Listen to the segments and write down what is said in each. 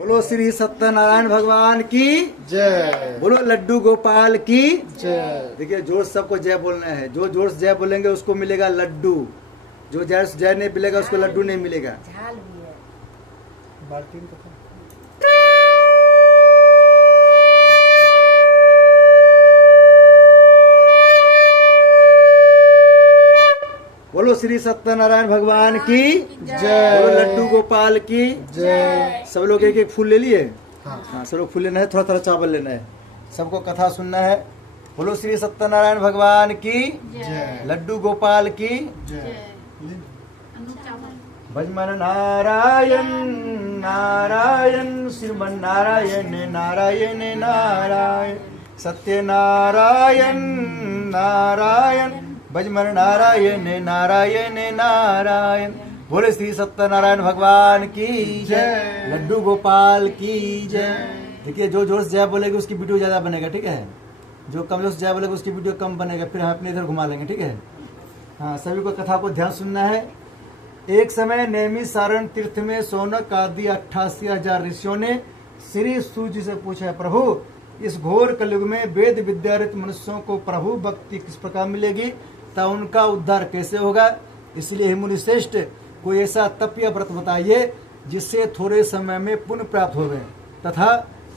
बोलो श्री सत्यनारायण भगवान की जय। बोलो लड्डू गोपाल की जय। देखिए जोर से सबको जय बोलना है। जो जोर से जय बोलेंगे उसको मिलेगा लड्डू, जो जय से जय नहीं मिलेगा उसको लड्डू नहीं मिलेगा। झाल भी है। बाल्टीन तो बोलो श्री सत्यनारायण भगवान की जय। बोलो लड्डू गोपाल की जय। सब लोग एक एक फूल ले लिए। हाँ। हाँ, सब लोग फूल लेना है, थोड़ा थोड़ा चावल लेना है, सबको कथा सुनना है। बोलो श्री सत्यनारायण भगवान की जय। लड्डू गोपाल की जय। भजमन नारायण नारायण श्रीमन नारायण नारायण नारायण सत्यनारायण नारायण भजमन नारायण नारायण नारायण। बोले श्री सत्यनारायण भगवान की जय, लड्डू गोपाल की जय। देखिए जो जोर से जय बोलेगा उसकी वीडियो ज्यादा बनेगा, ठीक है। जो कम जोर से जय बोलेगा उसकी वीडियो कम बनेगा, फिर हम अपने इधर घुमा लेंगे, ठीक है। हाँ, सभी को कथा को ध्यान सुनना है। एक समय नैमिषारण्य तीर्थ में सौनक आदि 88,000 ऋषियों ने श्री सूर्य जी से पूछा, प्रभु इस घोर कलयुग में वेद विद्यारत मनुष्यों को प्रभु भक्ति किस प्रकार मिलेगी तथा उनका उद्धार कैसे होगा। इसलिए हे मुनि श्रेष्ठ कोई ऐसा तप या व्रत बताइए जिससे थोड़े समय में पुण्य प्राप्त हो गए तथा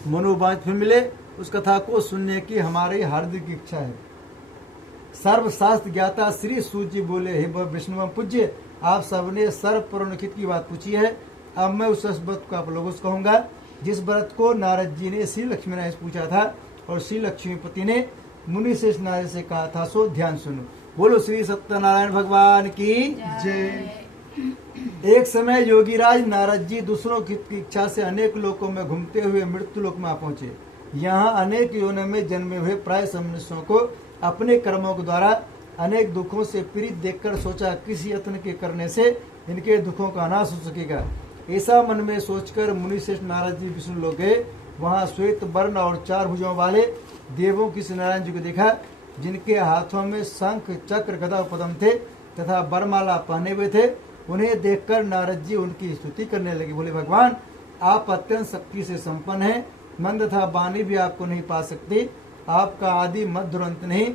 मनोवांछित फल मिले। उस कथा को सुनने की हमारी हार्दिक इच्छा है। सर्वशास्त्र ज्ञाता श्री सूर्य जी बोले, हे विष्णु पूज्य, आप सबने सर्व पुरोनिखित की बात पूछी है। अब मैं उस व्रत को आप लोगों से कहूंगा जिस व्रत को नारद जी ने श्री लक्ष्मी नारायण से पूछा था और श्री लक्ष्मीपति ने मुनि शेष नारायण से कहा था, सो ध्यान सुनो। बोलो श्री सत्यनारायण भगवान की जय। एक समय योगीराज नारद जी दूसरों की इच्छा से अनेक लोकों में घूमते हुए मृत्यु लोक में पहुंचे। यहाँ अनेक योनियों में जन्मे हुए प्राय मनुष्यों को अपने कर्मों के द्वारा अनेक दुखों से पीड़ित देखकर सोचा किसी यत्न के करने से इनके दुखों का नाश हो सकेगा। ऐसा मन में सोचकर मुनिश्रेष्ठ नारद जी विष्णु लोक गए। वहाँ श्वेत वर्ण और 4 भुजों वाले देवों की श्री नारायण जी को देखा, जिनके हाथों में शंख चक्र गदा पद्म थे तथा वरमाला पहने हुए थे। उन्हें देखकर नारद जी उनकी स्तुति करने लगे। बोले, भगवान आप अत्यंत शक्ति से संपन्न हैं, मन तथा वाणी भी आपको नहीं पा सकती। आपका आदि मध्य और अंत नहीं,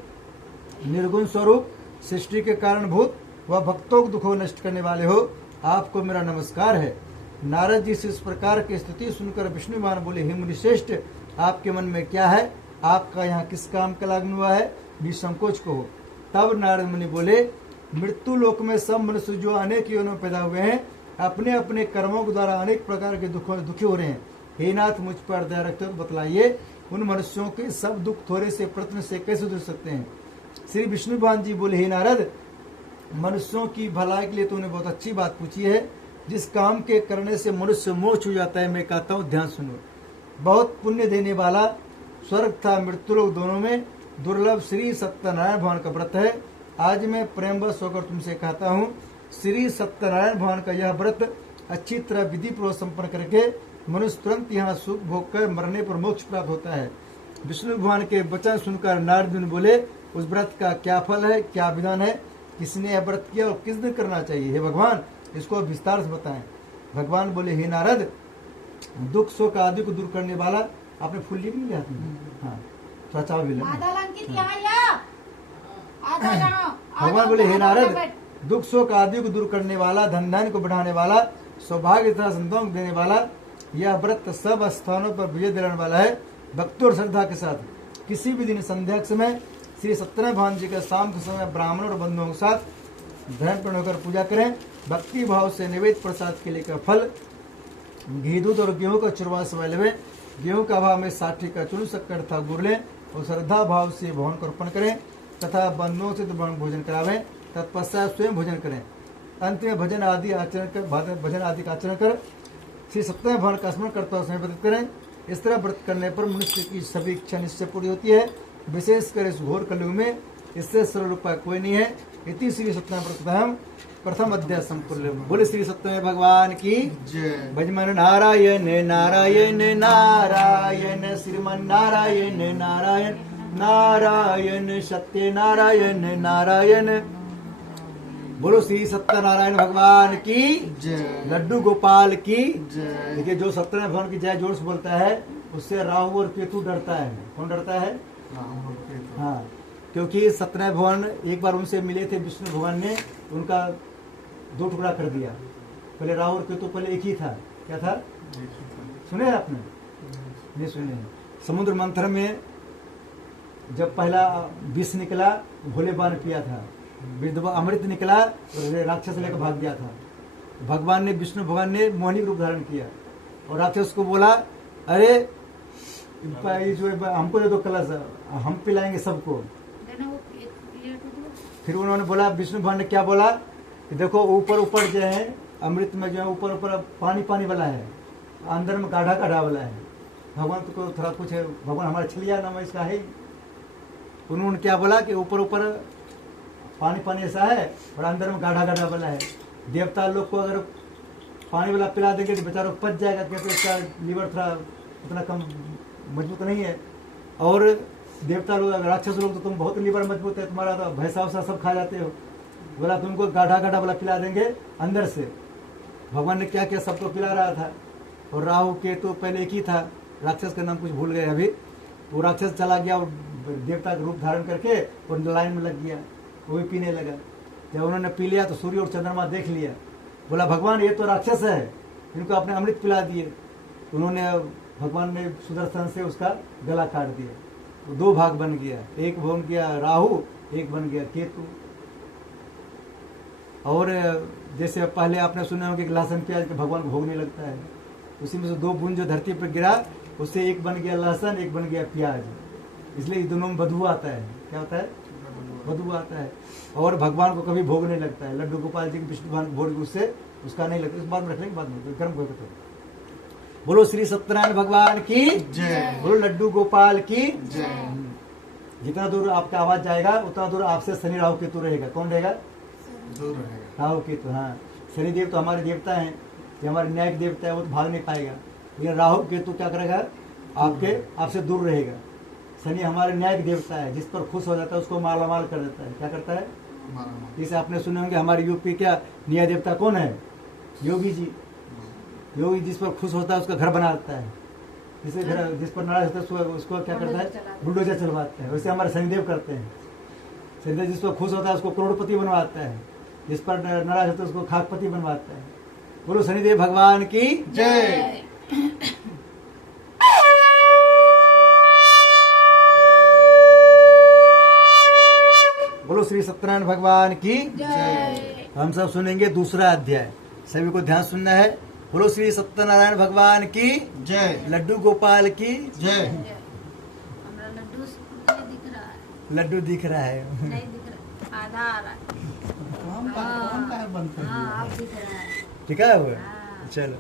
निर्गुण स्वरूप सृष्टि के कारणभूत व भक्तों को दुखों नष्ट करने वाले हो, आपको मेरा नमस्कार है। नारद जी से इस प्रकार की स्तुति सुनकर विष्णु भगवान बोले, हे मुनि श्रेष्ठ, आपके मन में क्या है? आपका यहाँ किस काम का लागन हुआ है? निसंकोच कहो। तब नारद मुनि बोले, मृत्यु लोक में सब मनुष्य जो अनेक योनियों में पैदा हुए हैं अपने अपने कर्मों के द्वारा अनेक प्रकार के दुखों दुखी हो रहे हैं। हे नाथ, मुझ पर दया रखते हो बतलाइए उन मनुष्यों के सब दुख थोड़े से प्रश्न से कैसे दूर सकते हैं। श्री विष्णु भगवान जी बोले, हे नारद, मनुष्यों की भलाई के लिए तूने बहुत अच्छी बात पूछी है। जिस काम के करने से मनुष्य मोक्ष हो जाता है, मैं कहता हूँ ध्यान सुनो। बहुत पुण्य देने वाला स्वर्ग तथा मृत्युलोक दोनों में दुर्लभ श्री सत्यनारायण भगवान का व्रत है। आज मैं प्रेमवश होकर तुमसे कहता हूँ, श्री सत्यनारायण भगवान का यह व्रत अच्छी तरह विधि पूर्वक संपन्न करके मनुष्य तुरंत यहाँ सुख भोग कर मरने पर मोक्ष प्राप्त होता है। विष्णु भगवान के वचन सुनकर नारद मुनि बोले, उस व्रत का क्या फल है, क्या विधान है, किसने यह व्रत किया और किस दिन करना चाहिए? हे भगवान, इसको विस्तार से बताएं। भगवान बोले, हे नारद, दुख शोक आदि को दूर करने वाला, आपने फूल लिए नहीं हाथ में? हाँ, तो चावल भी भगवान बोले, हे नारद, दुख शोक आदि को दूर करने वाला, धन धान्य को बढ़ाने वाला, सौभाग्य तथा संतान को देने वाला, यह व्रत सब स्थानों पर विजय दिलाने वाला है। भक्ति और श्रद्धा के साथ किसी भी दिन संध्या के समय श्री सत्यनारायण भगवान जी का शाम के समय ब्राह्मणों और बंधुओं के साथ ध्यानपूर्ण होकर पूजा करें। भक्ति भाव से निवेद प्रसाद के लिए का फल घी दूध और गेहूं का चूरमा समय लेवे। गेहूं का भाव में 60 का चूर्ण शक्कर तथा गुड़ लें और श्रद्धा भाव से भवन को अर्पण करें तथा बंधुओं से भोजन करावें। तत्पश्चात स्वयं भोजन करें। अंत में भजन आदि का आचरण कर श्री सत्यनारायण भगवान का स्मरण करते हुए समय व्यतीत करें। इस तरह व्रत करने पर मनुष्य की सभी इच्छा निश्चय पूरी होती है। विशेषकर इस घोर कलयुग में इससे सरल उपाय कोई नहीं है। इति श्री सत्यनारायण प्रथम अध्याय संपूर्ण। बोले श्री सत्यनारायण भगवान की जय। भजमन नारायण नारायण नारायण श्रीमन नारायण नारायण नारायण सत्य नारायण नारायण बोलो श्री सत्यनारायण भगवान की जय लड्डू गोपाल की जय देखिए जो सत्यनारायण भगवान की जय जोर से बोलता है उससे राहु और केतु डरता है। कौन डरता है? राम और केतु। हाँ, क्योंकि सत्यनारायण भगवान एक बार उनसे मिले थे, विष्णु भगवान ने उनका 2 टुकड़ा कर दिया। पहले राहु और केतु पहले एक ही था। क्या था? सुने हैं आपने? नहीं सुने हैं। समुद्र मंथन में जब पहला विष निकला, भोले बाबा ने पिया था। विधवा अमृत निकला और राक्षस लेकर भाग गया था। भगवान ने, विष्णु भगवान ने मोहिनी रूप धारण किया और राक्षस को बोला, अरे ये जो हमको दे दो कलश, हम पिलाएंगे सबको। फिर उन्होंने बोला, विष्णु भगवान ने क्या बोला कि देखो ऊपर ऊपर जो है अमृत में जो है ऊपर ऊपर पानी पानी वाला है, अंदर में गाढ़ा गाढ़ा वाला है। भगवान को थोड़ा कुछ है, भगवान हमारा छलिया नाम इसका है। उन्होंने क्या बोला कि ऊपर ऊपर पानी पानी ऐसा है और अंदर में गाढ़ा गाढ़ा वाला है। देवता लोग को अगर पानी वाला पिला देंगे तो बेचारों को पच जाएगा, क्योंकि इसका लीवर थोड़ा उतना कम मजबूत नहीं है। और देवता लोग, अगर राक्षस लोग तो तुम बहुत लीवर मजबूत है, तुम्हारा तो भैंसा वैसा सब खा जाते हो। बोला तुमको गाढ़ा गाढ़ा वाला पिला देंगे अंदर से। भगवान ने क्या किया, सबको पिला रहा था। और राहु केतु पहले एक ही था, राक्षस का नाम कुछ भूल गए अभी। वो राक्षस चला गया और देवता का रूप धारण करके और लाइन में लग गया, वो भी पीने लगा। जब उन्होंने पी लिया तो सूर्य और चंद्रमा देख लिया। बोला भगवान ये तो राक्षस है, इनको अपने अमृत पिला दिए। उन्होंने, भगवान ने सुदर्शन से उसका गला काट दिया। तो 2 भाग बन गया, एक बन गया राहु, एक बन गया केतु। और जैसे पहले आपने सुना होगा कि लहसुन प्याज के भगवान को भोग नहीं लगता है, उसी में से 2 बूंद जो धरती पर गिरा उससे एक बन गया लहसुन, एक बन गया प्याज। इसलिए दोनों में बदबू आता है। क्या होता है? बदबू आता है। और भगवान को कभी भोग नहीं लगता है। लड्डू गोपाल जी के विष्णु भगवान भोग उससे उसका नहीं लगता। इस बात में रख लेंगे, बाद में गर्म होगा तो। बोलो श्री सत्यनारायण भगवान की जय। बोलो लड्डू गोपाल की जय। जितना दूर आपका आवाज जाएगा उतना दूर आपसे शनि राहु केतु रहेगा। कौन रहेगा? दूर रहेगा। राहु केतु। हाँ, शनि देव तो हमारे देवता हैं, ये हमारे न्यायिक देवता है, वो तो भाग नहीं पाएगा। लेकिन राहु केतु क्या करेगा? आपसे दूर रहेगा। शनि हमारे न्यायिक देवता है, जिस पर खुश हो जाता है उसको मालामाल कर देता है। क्या करता है? जैसे आपने सुने होंगे हमारे यूपी क्या न्याय देवता कौन है? योगी जी। योगी जिस पर खुश होता है उसका घर बना देता है। जिस पर नाराज होता है उसको क्या करता है? बुलडोजर चलवाता है। वैसे हमारे शनिदेव करते हैं। शनिदेव जिस पर खुश होता है उसको करोड़पति बनवाता है, जिस पर नाराज होता है उसको खाकपति बनवाता है। बोलो शनिदेव भगवान की जय। बोलो श्री सत्यनारायण भगवान की जय। हम सब सुनेंगे दूसरा अध्याय, सभी को ध्यान सुनना है। बोलो श्री सत्यनारायण भगवान की जय। लड्डू गोपाल की जय। हमारा लड्डू नहीं दिख रहा है। लड्डू दिख रहा है। नहीं दिख रहा, आधा आ रहा है। कौन का है बंद कर हाँ दिया? अब दिख रहा है। ठीक है वो? हाँ। चलो,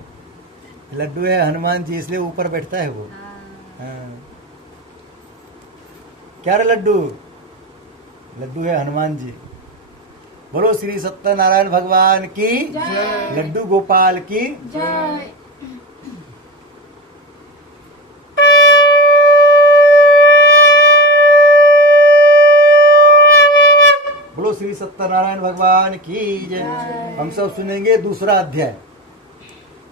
लड्डू है हनुमान जी इसलिए ऊपर बैठता है वो। हाँ। हाँ। क्या रे लड्डू? लड्डू है हनुमान जी। बोलो श्री सत्यनारायण भगवान की जय। लड्डू गोपाल की जय। बोलो श्री सत्यनारायण भगवान की जय। हम सब सुनेंगे दूसरा अध्याय।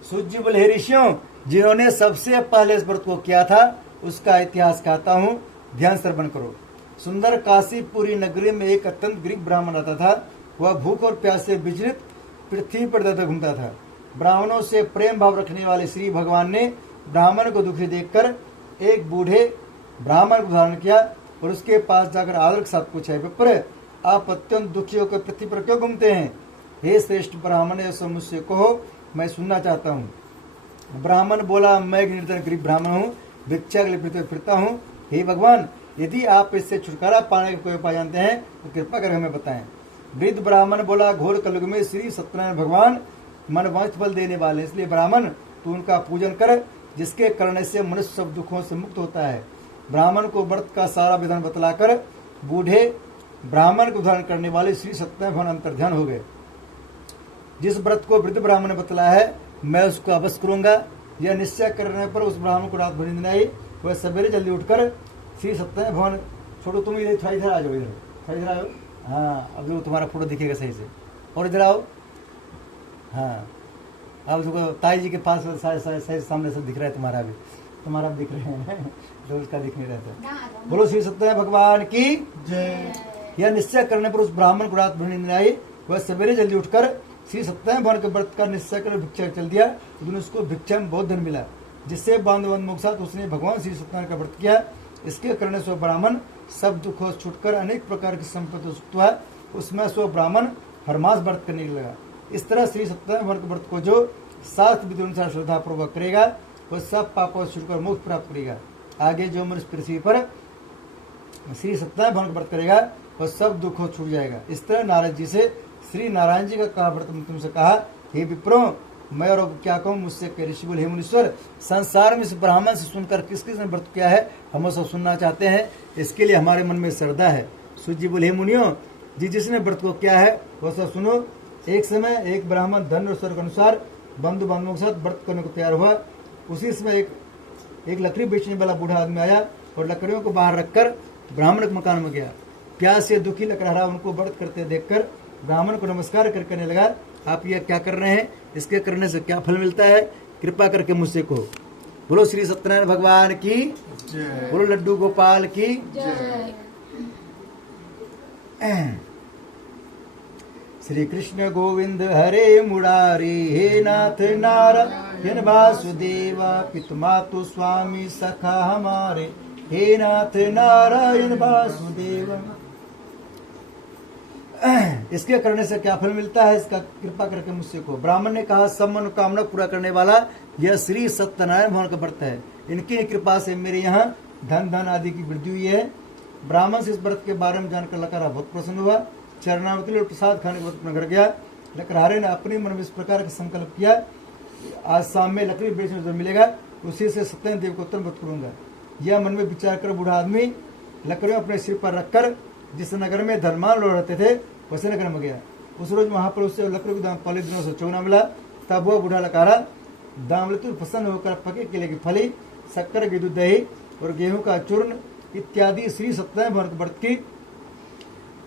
सूर्य बोले हे ऋषियों, जिन्होंने सबसे पहले इस व्रत को किया था उसका इतिहास कहता हूँ, ध्यान श्रवण करो। सुंदर काशीपुरी नगरी में एक अत्यंत गरीब ब्राह्मण रहता था। वह भूख और प्यास से विचलित पृथ्वी पर दर घूमता था। ब्राह्मणों से प्रेम भाव रखने वाले श्री भगवान ने ब्राह्मण को दुखी देखकर एक बूढ़े ब्राह्मण को धारण किया और उसके पास जाकर आदर के साथ पूछा, विप्र आप अत्यंत दुखी होकर पृथ्वी पर क्यों घूमते हैं? हे श्रेष्ठ ब्राह्मण, ऐसा मुझसे कहो, मैं सुनना चाहता हूँ। ब्राह्मण बोला, मैं एक निर्धन गरीब ब्राह्मण हूँ, भिक्षा के लिए पृथ्वी पर फिरता हूँ। हे भगवान, यदि आप इससे छुटकारा पाने का कोई उपाय जानते हैं तो कृपा कर हमें बताएं। वृद्ध ब्राह्मण बोला, घोर कलयुग में श्री सत्यनारायण भगवान मनवांछित फल देने वाले, इसलिए ब्राह्मण तू उनका पूजन कर, जिसके करने से मनुष्य सब दुखों से मुक्त होता है। ब्राह्मण को व्रत का सारा विधान बतलाकर बूढ़े ब्राह्मण को धारण करने वाले श्री सत्यनारायण भगवान अंतर्ध्यान हो गए। जिस व्रत को वृद्ध ब्राह्मण ने बतलाया है मैं उसको अवश्य करूंगा। यह निश्चय करने पर उस ब्राह्मण को रात भर नींद नहीं आई। वह सवेरे जल्दी उठकर श्री सत्यनारायण भगवान, छोड़ो तुम इधर आ जाओ, इधर आ जाओ। हाँ, अब जो तुम्हारा फोटो दिखेगा सही से, और इधर आओ। हाँ, अब देखो ताई जी के पास सही सामने से दिख रहा है, तुम्हारा भी दिख रहे हैं तो उसका दिख नहीं रहता। बोलो श्री सत्यनारायण भगवान की जय। यह निश्चय करने पर उस ब्राह्मण को रात भर नींद नहीं आई। वह सवेरे जल्दी उठकर श्री सत्यनारायण भगवान के व्रत का निश्चय कर भिक्षा चल दिया। लेकिन उसको भिक्षा में बहुत धन मिला, जिससे बांधवों के साथ उसने भगवान श्री सत्यनारायण का व्रत किया। इसके करने से ब्राह्मण सब दुखों से छूटकर अनेक प्रकार की संपत्ति सुख हुआ। उसमें स्व ब्राह्मण हर मास व्रत करने लगा। इस तरह श्री सत्यनारायण भगवान के व्रत को जो शास्त्र विधि अनुसार श्रद्धा पूर्वक करेगा वह सब पापों से छूटकर मुक्त प्राप्त करेगा। आगे जो मनुष्य पृथ्वी पर श्री सत्यनारायण भगवान का व्रत करेगा वह सब दुखों छूट जाएगा। इस तरह नारद जी से श्री नारायण जी का कहा व्रत तुमसे कहा, हे विप्रो मैं और क्या कहूँ, मुझसे कह ऋषि बोले, हे मुनीश्वर संसार में इस ब्राह्मण से सुनकर किस किस ने व्रत किया है हम सब सुनना चाहते हैं, इसके लिए हमारे मन में श्रद्धा है। सूत जी बोले, हे मुनियों जिसने व्रत को किया है वह सब सुनो। एक समय एक ब्राह्मण धन और स्वर के अनुसार बंधु बांधवों के साथ व्रत करने को तैयार हुआ। उसी समय एक लकड़ी बेचने वाला बूढ़ा आदमी आया और लकड़ियों को बाहर रखकर ब्राह्मण के मकान में गया। प्यास से दुखी लकड़हारा उनको व्रत करते देखकर ब्राह्मण को नमस्कार कर कहने लगा, आप यह क्या कर रहे हैं, इसके करने से क्या फल मिलता है, कृपा करके मुझसे कहो। बोलो श्री सत्यनारायण भगवान की जय। बोलो लड्डू गोपाल की जय। श्री कृष्ण गोविंद हरे मुरारी, हे नाथ नारायण वासुदेवा पितुमातु स्वामी सखा हमारे, हे नाथ नारायण वासुदेव। इसके करने से क्या फल मिलता है, इसका कृपा करके मुझसे को। ब्राह्मण ने कहा, सब मनोकामना पूरा करने वाला यह श्री सत्यनारायण भगवान का व्रत है। इनकी कृपा से मेरे यहाँ धन आदि की वृद्धि हुई है। ब्राह्मण से इस व्रत के बारे में जानकर लकड़हारा बहुत प्रसन्न हुआ। चरणावती और प्रसाद खाने के बाद अपने घर गया। लकड़हारे ने अपने मन में इस प्रकार का संकल्प किया, आज शाम में लकड़ी बेचने जो मिलेगा उसी से सत्यनारायण देव को उत्तम व्रत करूंगा। यह मन में विचार कर बूढ़ा आदमी लकड़ियों अपने सिर पर रखकर जिस नगर में धर्मान लोग रहते थे वैसे नगर में गया। उस रोज वहां पर उससे लकड़ी के दाम पहले दिनों से चौगुना मिला। तब वह बूढ़ा लकड़हारा दाम लेते प्रसन्न होकर पके केले की फली, शक्कर की दूध दही और गेहूं का चूर्ण इत्यादि श्री सत्यनारायण भगवान के व्रत की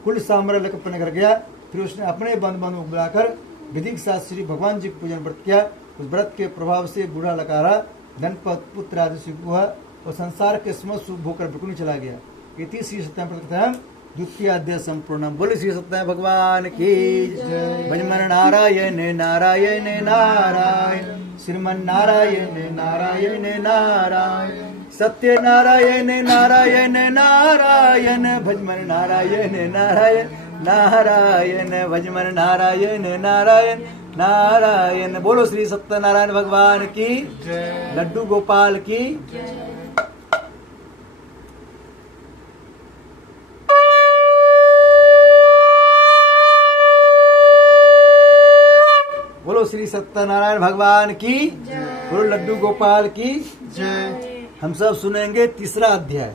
कुल सामग्री लेकर अपने घर गया। फिर उसने अपने बंधु बांधवों को बुलाकर विधि के साथ श्री भगवान जी के पूजन व्रत किया। उस व्रत के प्रभाव से बूढ़ा लकड़हारा धन पुत्र आदि सुख हुआ और संसार के समस्त सुख भोकर बिल्कुल चला गया। इति श्री सत्यनारायण द्वितीय अध्याय संपूर्ण। बोले श्री सत्यनारायण भगवान की जय। भजमन नारायण नारायण नारायण, श्रीमन नारायण नारायण नारायण, सत्य नारायण नारायण नारायण, भजमन नारायण नारायण नारायण, भजमन नारायण नारायण नारायण। बोलो श्री सत्यनारायण भगवान की जय। लड्डू गोपाल की बोलो श्री सत्यनारायण भगवान की बोलो लड्डू गोपाल की जय। हम सब सुनेंगे तीसरा अध्याय।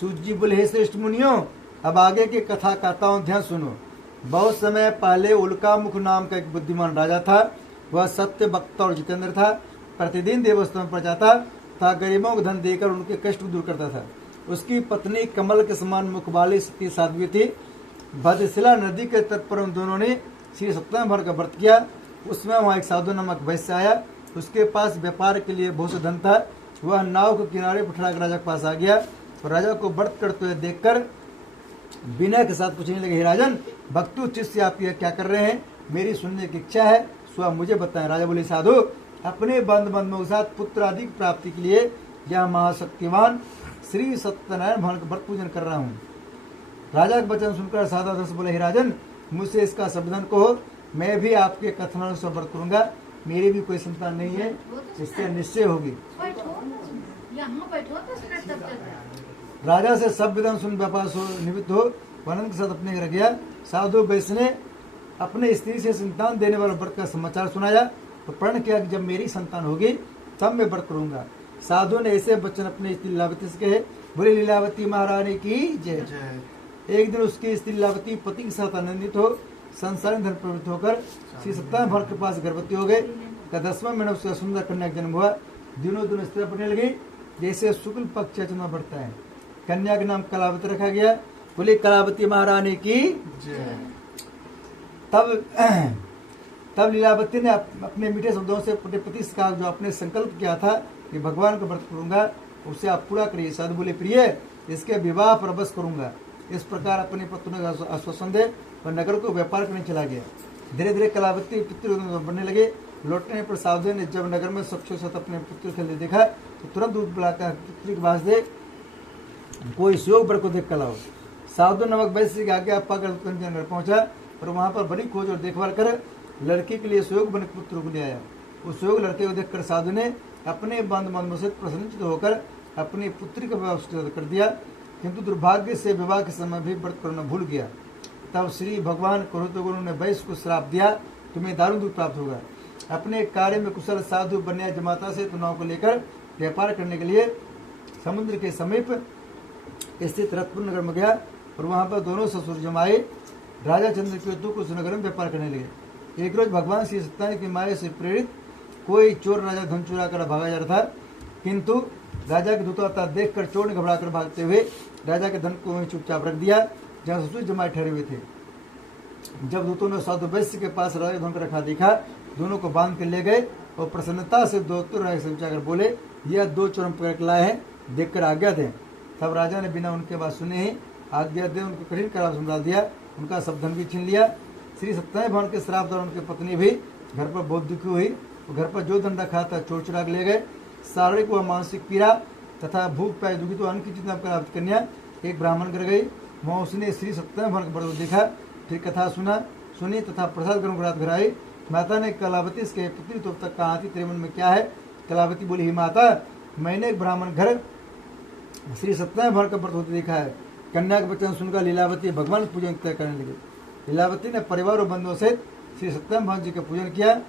सूत जी बोले, हे श्रेष्ठ मुनियों अब आगे की कथा कहता हूँ, ध्यान सुनो। बहुत समय पहले उल्का मुख नाम का एक बुद्धिमान राजा था। वह सत्य वक्ता और जितेंद्र था। प्रतिदिन देवस्थान पर जाता था, गरीबों को धन देकर उनके कष्ट दूर करता था। उसकी पत्नी कमल के समान मुख वाली सती साध्वी थी। भद्रशिला नदी के तट पर उन दोनों ने श्री सत्यनारायण भगवान का व्रत किया। उसमें वहाँ एक साधु नामक वैश्य आया। उसके पास व्यापार के लिए बहुत सा धन था। वह नाव के किनारे पठरा के राजा के पास आ गया और राजा को व्रत करते हुए देखकर विनय के साथ पूछने लगे, हे राजन, भक्तु चित्त से आप यह क्या कर रहे हैं, मेरी सुनने की इच्छा है, सो आप मुझे बताएं। राजा बोले, साधु अपने बंधुओं के साथ पुत्र आदि की प्राप्ति के लिए यह महाशक्तिवान श्री सत्यनारायण भगवान का व्रत पूजन कर रहा हूँ। राजा के वचन सुनकर साधा दस बोले, हे राजन, मुझसे इसका संबोधन कहो, मैं भी आपके कथनानुसार व्रत करूंगा। मेरी भी कोई संतान नहीं है, इससे निश्चय होगी। यहाँ बैठो तो सुना तब तक। राजा से सब विधान सुन व्यापार निवृत्त हो वनंत के साथ अपने घर गया। साधु वैश्य ने अपने स्त्री से संतान देने वाले व्रत का समाचार सुनाया तो प्रण किया कि जब मेरी संतान होगी तब मैं व्रत करूंगा। साधु ने ऐसे वचन अपनी स्त्री लीलावती से कहे। बोले लीलावती महारानी की जय। एक दिन उसकी स्त्री लीलावती पति के साथ आनंदित हो संसार धन प्रवृत्त होकर श्री सत्यनारायण भगवान के पास गर्भवती हो गए। 10वां महीना उसका सुंदर कन्या का जन्म हुआ। दिनों दिन स्थिर पड़ने लगी जैसे शुक्ल पक्ष चंद्रमा बढ़ता है। कन्या का नाम कलावती रखा गया। बोले कलावती महारानी की जय। तब लीलावती ने अपने मीठे शब्दों से अपने पति से कहा, जो आपने संकल्प किया था कि भगवान का व्रत करूंगा उसे आप पूरा करिए। साधु बोले, प्रिय इसके विवाह पर बस करूंगा। इस प्रकार अपने पत्नी ने आश्वासन दे और नगर को व्यापार करने चला गया। धीरे धीरे कलावती पुत्र बनने लगे। लौटने पर साधु ने जब नगर में सबके साथ अपने पुत्र खेलते देखा तो तुरंत दूध बुलाकर पुत्री के पास दे कोई सुयोग वर को देख कर लाओ। साधु नमक वैश्य की आज्ञा पाकर नगर पहुंचा और वहां पर बड़ी खोज और देखभाल कर लड़की के लिए सुयोग बन पुत्र को ले आया। उस सुयोग लड़के को देखकर साधु ने अपने बंद मन से प्रसन्नचित होकर अपनी पुत्री का विवाह कर दिया, किंतु दुर्भाग्य से विवाह के समय भी व्रत करना भूल गया। तब श्री भगवान क्रोधगुरु ने वैश्य को श्राप दिया, तुम्हें दारू दूध प्राप्त होगा। अपने कार्य में कुशल साधु बन्या जमाता से नाव को लेकर व्यापार करने के लिए समुद्र के समीप स्थित रत्नपुर नगर में गया और वहां पर दोनों ससुर जमाए राजा चंद्रकेतु को उस नगर में व्यापार करने लगे। एक रोज भगवान श्री सत्यनारायण की माया से प्रेरित कोई चोर राजा धन चुरा कर भागा जा रहा था, किंतु राजा के दूतों देखकर चोर ने घबरा कर भागते हुए राजा के धन को वहीं चुपचाप रख दिया जहाँ ससुर जमाए ठहरे हुए थे। जब दूतों ने साधु वैश्य के पास राजा धन को रखा देखा, दोनों को बांध कर ले गए और प्रसन्नता से राजा से पूछा कर बोले, यह दो चोर पकड़ के लाए हैं, देखकर आज्ञा दें। तब राजा ने बिना उनके बात सुने ही आज्ञा दे उनको कठिन करार में डाल दिया, उनका सब धन भी छीन लिया। श्री सत्यनारायण भगवान के श्राप द्वारा उनकी पत्नी भी घर पर बहुत दुखी हुई। घर पर जो धन रखा था चोर चुरा ले गए। शारीरिक व मानसिक पीड़ा तथा भूख प्यास दुखी तो अन्न की चिंता प्राप्त कन्या एक ब्राह्मण कर गई। वहाँ उसने श्री सत्यनारायण भगवान का व्रत देखा, फिर कथा सुनी तथा प्रसाद ग्रहण रात घर आई। माता ने कलावती इसके पुत्री तो तक कहा थी, तेरे मन में क्या है? कलावती बोली, ही माता, मैंने एक ब्राह्मण घर श्री सत्यनारायण भगवान का व्रत होते देखा है। कन्या के वचन सुनकर लीलावती भगवान पूजन तय करने लगी। लीलावती ने परिवार और बंधुओं से श्री सत्यनारायण भगवान जी का पूजन किया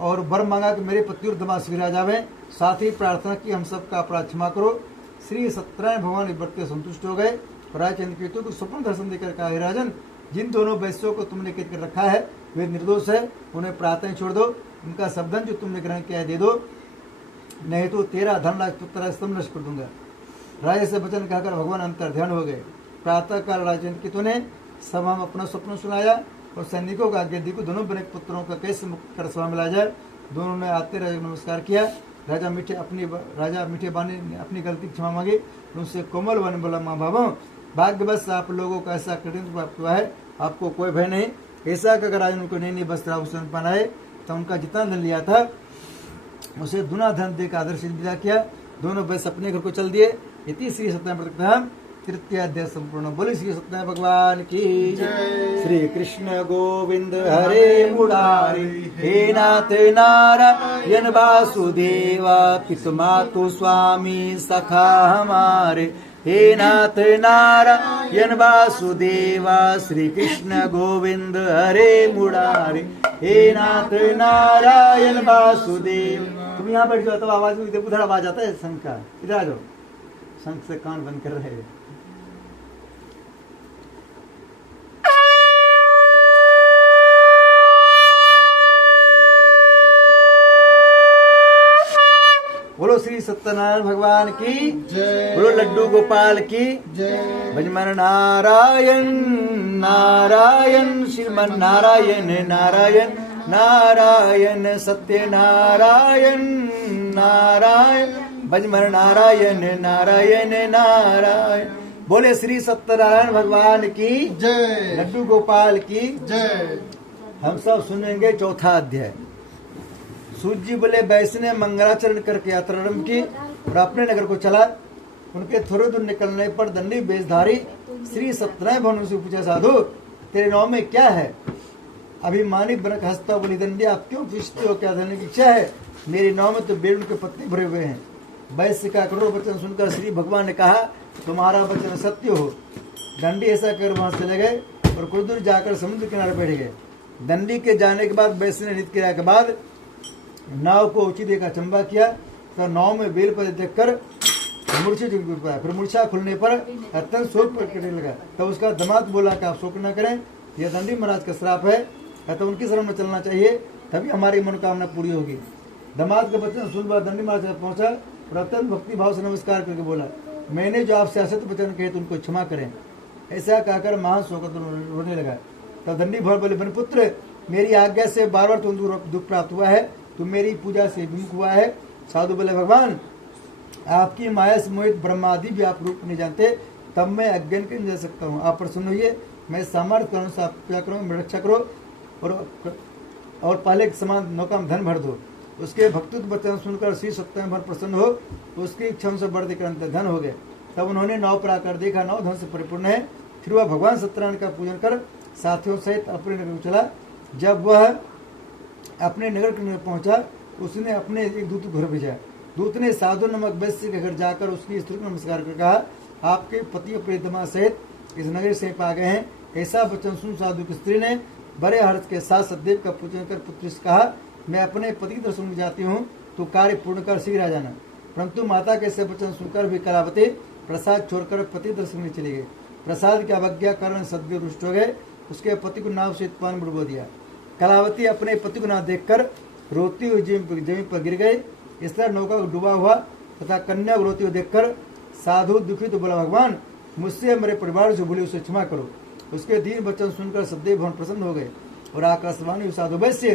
और वर मांगा कि मेरे पति और दमाद शीघ्र आ जावे। साथ ही प्रार्थना की, हम सबका अपराध क्षमा करो। श्री सत्यनारायण भगवान इस व्रत के संतुष्ट हो गए। राजा चंद्रकेतु को स्वप्न दर्शन देकर कहा, हे राजन, जिन दोनों वैश्यों को तुमने कैद कर रखा है वे निर्दोष है, उन्हें प्रातः छोड़ दो। उनका सब धन जो तुमने ग्रहण किया है दे दो, नहीं तो तेरा धन राजपुत्र स्तंभ नष्ट कर दूंगा। राजा से वचन कहकर भगवान अंतर ध्यान हो गए। प्रातः काल राजा चंद्रकेतु ने सब हम अपना स्वप्न सुनाया और सैनिकों का आज्ञा दी को दोनों बने पुत्रों का कैसे मुक्त कर सभा में ला जाए। दोनों ने आते राजा को नमस्कार किया। राजा मीठे बानी ने अपनी गलती क्षमा मांगी। उनसे कोमल वन बोला, माँ बाबा, भाग्यवश आप लोगों का ऐसा कठिन प्राप्त हुआ है, आपको कोई भय नहीं। ऐसा अगर राजा उनको नई नई वस्त्र आभूषण पहनाए तो उनका जितना धन लिया था उसे दुना धन देकर आदर से विदा किया। दोनों वैश्य अपने घर को चल दिए। इति श्री सत्यनारायण तृतीय अध्याय संपूर्ण। बोले श्री सत्यनारायण भगवान की जय। श्री कृष्ण गोविंद हरे मुरारी, हे नाथ नारायण वासुदेवा, पितुमातु स्वामी सखा हमारे। हे नाथ नारायण वासुदेवा, श्री कृष्ण गोविंद हरे मुरारी, हे नाथ नारायण वासुदेव। तुम यहाँ बैठ जाओ, तब आवाज उधर आवाज आता है शंख का। इधर आ जाओ, शंख से कान बंद कर रहे हैं। बोलो श्री सत्यनारायण भगवान की जय। बोलो लड्डू गोपाल की जय। भजमन नारायण नारायण, श्रीमन नारायण नारायण नारायण, सत्य नारायण नारायण, भजमन नारायण नारायण नारायण। बोले श्री सत्यनारायण भगवान की जय। लड्डू गोपाल की जय। हम सब सुनेंगे चौथा अध्याय। सूर्य जी बोले, वैश्य ने मंगलाचरण करके यात्रा आरंभ की और अपने नगर को चला। उनके थोड़े दूर निकलने पर दंडी वेशधारी श्री सत्यनारायण भगवान से पूछा, साधु तेरे नाव में क्या है? अभिमानी बनक हंसता बोली, दंडी आप क्यों पूछते हो, क्या देने की इच्छा है? मेरे नाव में तो बेल के पत्ते भरे हुए हैं। वैश्य का कठोर वचन सुनकर श्री भगवान ने कहा, तुम्हारा वचन सत्य हो। दंडी ऐसा कर वहां चले गए और कुछ दूर जाकर समुद्र किनारे बैठ गए। दंडी के जाने के बाद वैश्य ने नित्य क्रिया के बाद नाव को ऊंची देखा, चंबा किया तो नाव में बेल पर देखकर मूर्छा चुक पाया। फिर मूर्छा खुलने पर अत्यंत शोक करने लगा। तब उसका दामाद बोला कि आप शोक न करें, यह दंडी महाराज का श्राप है, तो उनकी शरण में चलना चाहिए, तभी हमारी मनोकामना पूरी होगी। दामाद का वचन सुनकर दंडी महाराज पहुंचा और अत्यंत भक्ति भाव से नमस्कार करके बोला, मैंने जो आपसे असत्य वचन कहे तो उनको क्षमा करें। ऐसा कहकर महान शोक रोने लगा। तब दंडी भर बोले, बनपुत्र, मेरी आज्ञा से बार बार तुम दुख प्राप्त हुआ है, तुम मेरी पूजा से विमुख हुआ है। साधु बोले, भगवान आपकी माया से मोहित ब्रह्मादि भी आप रूप नहीं जानते, तब मैं अज्ञान के नहीं जा सकता हूँ। आप प्रसन्न होइए, मैं सामर्थ्य के अनुसार पूजा करो, मेरी रक्षा करो और पहले के समान नौका में धन भर दो। उसके भक्तित्व वचन सुनकर श्री सत्यनारायण भर प्रसन्न हो, उसकी इच्छा से बढ़ देकर अंत धन हो गए। तब उन्होंने नाव पर आकर देखा नाव धन से परिपूर्ण है। फिर वह भगवान सत्यनारायण का पूजन कर साथियों सहित अपने नगर में चला। जब वह अपने नगर के पहुंचा, उसने अपने एक दूत को घर भेजा। दूत ने साधु नामक वैश्य के घर जाकर उसकी स्त्री को नमस्कार कर कहा, आपके पति और प्रियतमा सहित इस नगर से आ गए हैं। ऐसा वचन सुन साधु की स्त्री ने बड़े हर्ष के साथ सतदेव का पूजन कर पुत्र से कहा, मैं अपने पति के दर्शन में जाती हूँ, तो कार्य पूर्ण कर शीघ्र आ जाना। परंतु माता के ऐसे वचन सुनकर भी कलावती प्रसाद छोड़कर पति दर्शन में चली गई। प्रसाद की अवज्ञा कारण सतदेव रुष्ट हो गए। उसके पति को नाव से पान बुड़बो दिया। कलावती अपने पति को ना देखकर रोती हुई जमीन पर गिर गई। इस तरह नौका को डूबा हुआ तथा कन्या को रोती हुई देखकर साधु दुखी तो बोला, भगवान मुझसे मेरे परिवार से भूली उसे क्षमा करो। उसके दीन वचन सुनकर सतदेव भगवान प्रसन्न हो गए और आकाशवाणी साधु वैश्य,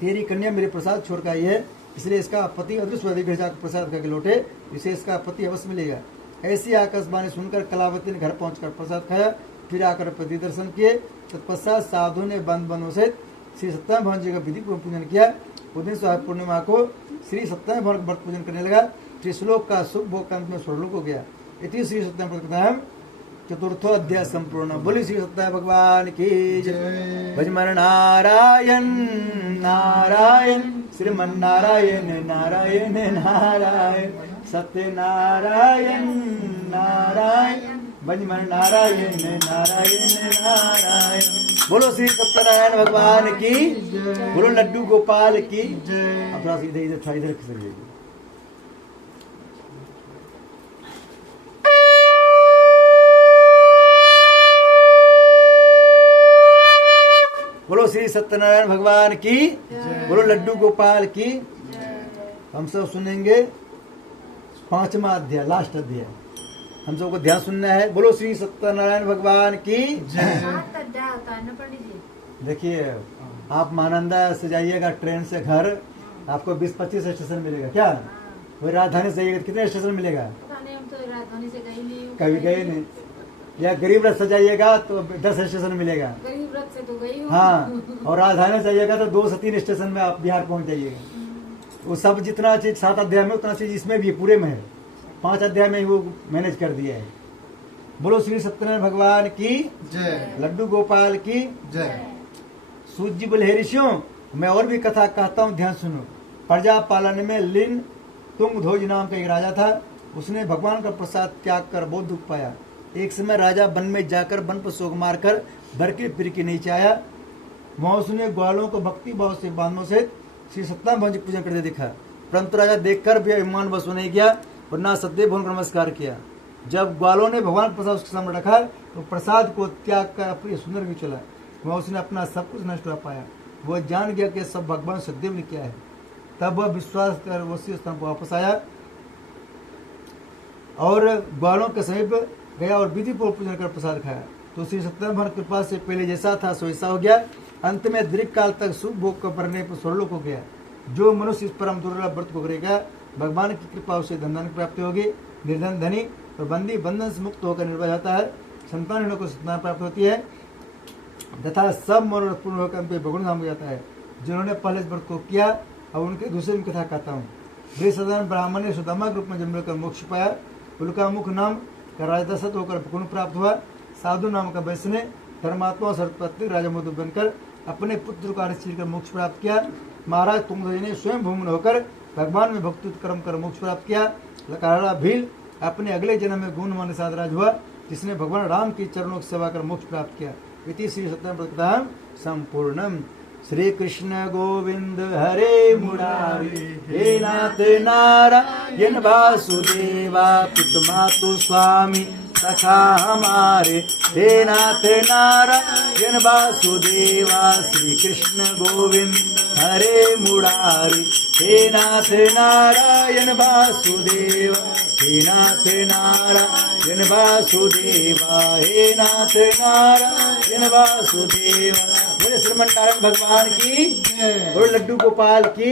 तेरी कन्या मेरे प्रसाद छोड़ कर आई है, इसलिए इसका पति अदृश्य जाकर प्रसाद करके लौटे, इसे इसका पति अवश्य मिलेगा। ऐसी आकाशवाणी सुनकर कलावती ने घर पहुंचकर प्रसाद खाया, फिर आकर पति दर्शन किए। तत्पश्चात साधु ने बंद बनों से श्री सत्यनारायण भगवान जी का विधि पूर्वक पूजन किया। उस दिन स्वामी पूर्णिमा को श्री सत्यनारायण भगवान का व्रत पूजन करने लगा। त्रिश्लोक का सुख भोग अंत में स्वर्लोक हो गया। इति श्री सत्यनारायण कथाम चतुर्थो अध्याय संपूर्ण। बोली श्री सत्यनारायण भगवान की जय। भजमन नारायण नारायण श्रीमन नारायण नारायण नारायण सत्यनारायण नारायण भजमन नारायण नारायण नारायण। बोलो श्री सत्यनारायण भगवान की, बोलो लड्डू गोपाल की जय। अब थोड़ा इधर इधर था, इधर खिसक बोलो श्री सत्यनारायण भगवान की, बोलो लड्डू गोपाल की। हम सब सुनेंगे 5वां अध्याय, लास्ट अध्याय हम सबको ध्यान सुनना है। बोलो श्री सत्यनारायण भगवान की जय। देखिए, आप महानंदा से जाइएगा ट्रेन से घर, आपको 20-25 स्टेशन मिलेगा। क्या वही राजधानी से जाइएगा कितने स्टेशन मिलेगा? हम तो राजधानी से गए नहीं, कभी गए नहीं। या गरीब रथ से जाइएगा तो 10 स्टेशन मिलेगा। गरीब रथ से तो गई हूँ। हाँ, और राजधानी से जाइएगा तो 2 से 3 स्टेशन में आप बिहार पहुंच जाइएगा। वो सब जितना चीज 7 अध्याय में उतना चीज इसमें भी पूरे में है। 5 अध्याय में ही वो मैनेज कर दिया है। बोलो श्री सत्यनारायण भगवान की जय। लड्डू गोपाल की जय। सूत जी बोले, हे ऋषियों, मैं और भी कथा कहता हूँ, ध्यान सुनो। प्रजा पालन में लीन तुंगध्वज नाम का एक राजा था। उसने भगवान का प्रसाद त्याग कर बहुत दुख पाया। एक समय राजा वन में जाकर वन पर सोग मारकर घर के फिर के नीचे आया। वहां उसने ग्वालों को भक्ति भाव से बांधों से श्री सत्यनारायण भगवान की पूजा करते देखा। परंतु राजा देखकर भी अभिमान बस नहीं किया और ना सतदेव भगवान को नमस्कार किया। जब ग्वालों ने भगवान प्रसाद उसके सामने रखा तो प्रसाद को त्याग कर अपनी सुंदर भी चला। वह उसने अपना सब कुछ नष्ट कर पाया। वह जान गया कि सब भगवान सतदेव ने किया है। तब वह विश्वास कर उसी स्थान पर वापस आया और ग्वालों के समीप गया और विधि पूर्वक पूजन कर प्रसाद खाया। तो श्री सत्यनारायण भगवान की कृपा से पहले जैसा था सो ऐसा हो गया। अंत में दीर्घ काल तक सुख भोग का भरने पर स्वर्लोक हो गया। जो मनुष्य इस परम दुर्लभ व्रत को करेगा, भगवान की कृपा उसे धन की प्राप्ति होगी। निर्धन धनी और बंदी बंधन से मुक्त होकर निर्भय जाता है। संतान को सत्यनारायण प्राप्त होती है तथा सब मनोरथ पूर्ण होकर अंत में भगवान धाम हो जाता है। जिन्होंने पहले इस व्रत को किया, अब उनके दूसरे में कथा कहता हूँ। साधारण ब्राह्मण ने सुदामा के रूप में जन्म कर मोक्ष पाया। उनका मुख नाम का राजा दशरथ होकर गुण प्राप्त हुआ। साधु नाम का वैश्य ने धर्मात्मा सरपत्नी राजा मधु बनकर अपने पुत्र को आरिष्ट कर मोक्ष प्राप्त किया। महाराज तुंगध्वज ने स्वयं भूमि होकर भगवान में भक्ति कर्म कर मोक्ष प्राप्त किया। लकारा भील अपने अगले जन्म में गुणवान साधराज हुआ, जिसने भगवान राम की चरणों की सेवा कर मोक्ष प्राप्त किया। इति श्री सत्यनारायण संपूर्णम। श्री कृष्ण गोविंद हरे मुरारी, हे नाथ नारायण वासुदेवा, पितुमातु स्वामी सखा हमारे, हे नाथ नारायण वासुदेवा, श्री कृष्ण गोविंद हरे मुरारी हे नाथ नारायण वासुदेव हे नाथ नारायण वासुदेव हे नाथ नारायण वासुदेव। बोले श्रीमन नारायण भगवान की बोले लड्डू गोपाल की।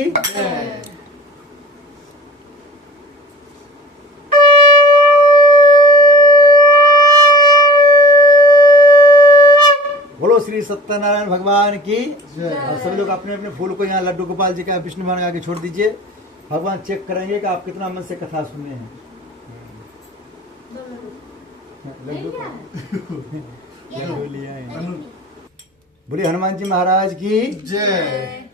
बोलो श्री सत्यनारायण भगवान की। और सभी लोग अपने अपने फूल को यहाँ लड्डू गोपाल जी का विष्णु भगवान आगे छोड़ दीजिए। भगवान चेक करेंगे कि आप कितना मन से कथा सुने हैं। लड्डू लिया है। बोलिए हनुमान जी महाराज की जय।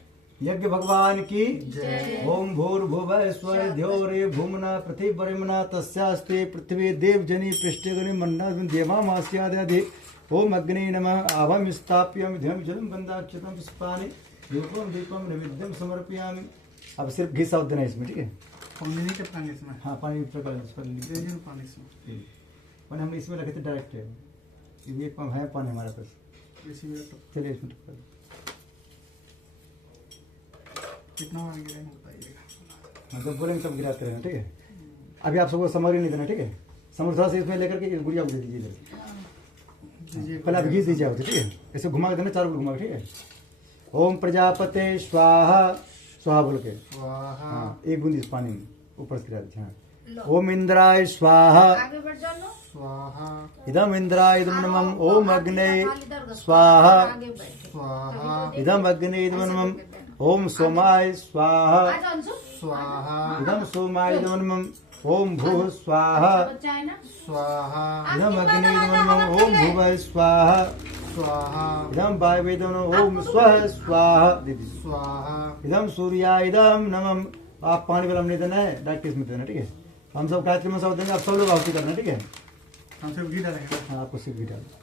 यज्ञ भगवान की जय। ओम भूर्भुवः स्वः द्यौरे भूमना पृथिवीर्मना तस्यास्ते पृथ्वी देवजनी पृष्ठगनि मन्ना देवामास्यादि। ओम अग्ने नमः आवम स्थाप्यम ध्यम जलम बंदाक्षतम पुष्पानि धूपम दीपम नैवेद्यम समर्पयामि। अब सिर्फ घी सावधान है इसमें, ठीक है। पानी के पानी इसमें। हाँ पानी पानी पानी इसमें। हम इसमें रखे थे डायरेक्ट है। ये एक पंप है पानी हमारे पास। चलिए इसमें कितना बार गिराएंगे बताइएगा। मतलब बोलेंगे तब गिराते रहें, ठीक है। अभी आप सबको सामग्री नहीं देना, ठीक है। सामग्री थोड़ा सा इसमें लेकर के गुड़िया को दे दीजिए। पहले आप घी दीजिए आप, ठीक है। ऐसे घुमा के देना, चारों घुमा, ठीक है। ओम प्रजापते स्वाहा, स्वाहा बोल के स्वाहा। हाँ, एक बूंद इस पानी में ऊपर से गिरा दीजिए। ओम इंद्राय स्वाहा स्वाहा इदम इंद्राय इदम नमः। ओम अग्ने स्वाहा स्वाहा इदम अग्ने इदम नमः। ओम सोमाय स्वाहा स्वाहा इदम सोमाय इदम नमः। ओम भूः स्वाहा स्वाहा इदम अग्ने इदम नमः। ओम भुवः स्वाहा स्वाहा इदम वायवे इदम नमः। ओम स्वः स्वाहा दीदी। स्वाहा इदम सूर्याय इदम नमः। आप पानी वाला नहीं देना है, डायरेक्ट इसमें देना, ठीक है। हम सब गायत्री में सब देंगे, आप सब लोग आहुति करना, ठीक है। हम सब घी डालेंगे। हाँ आपको सिर्फ घी डालना।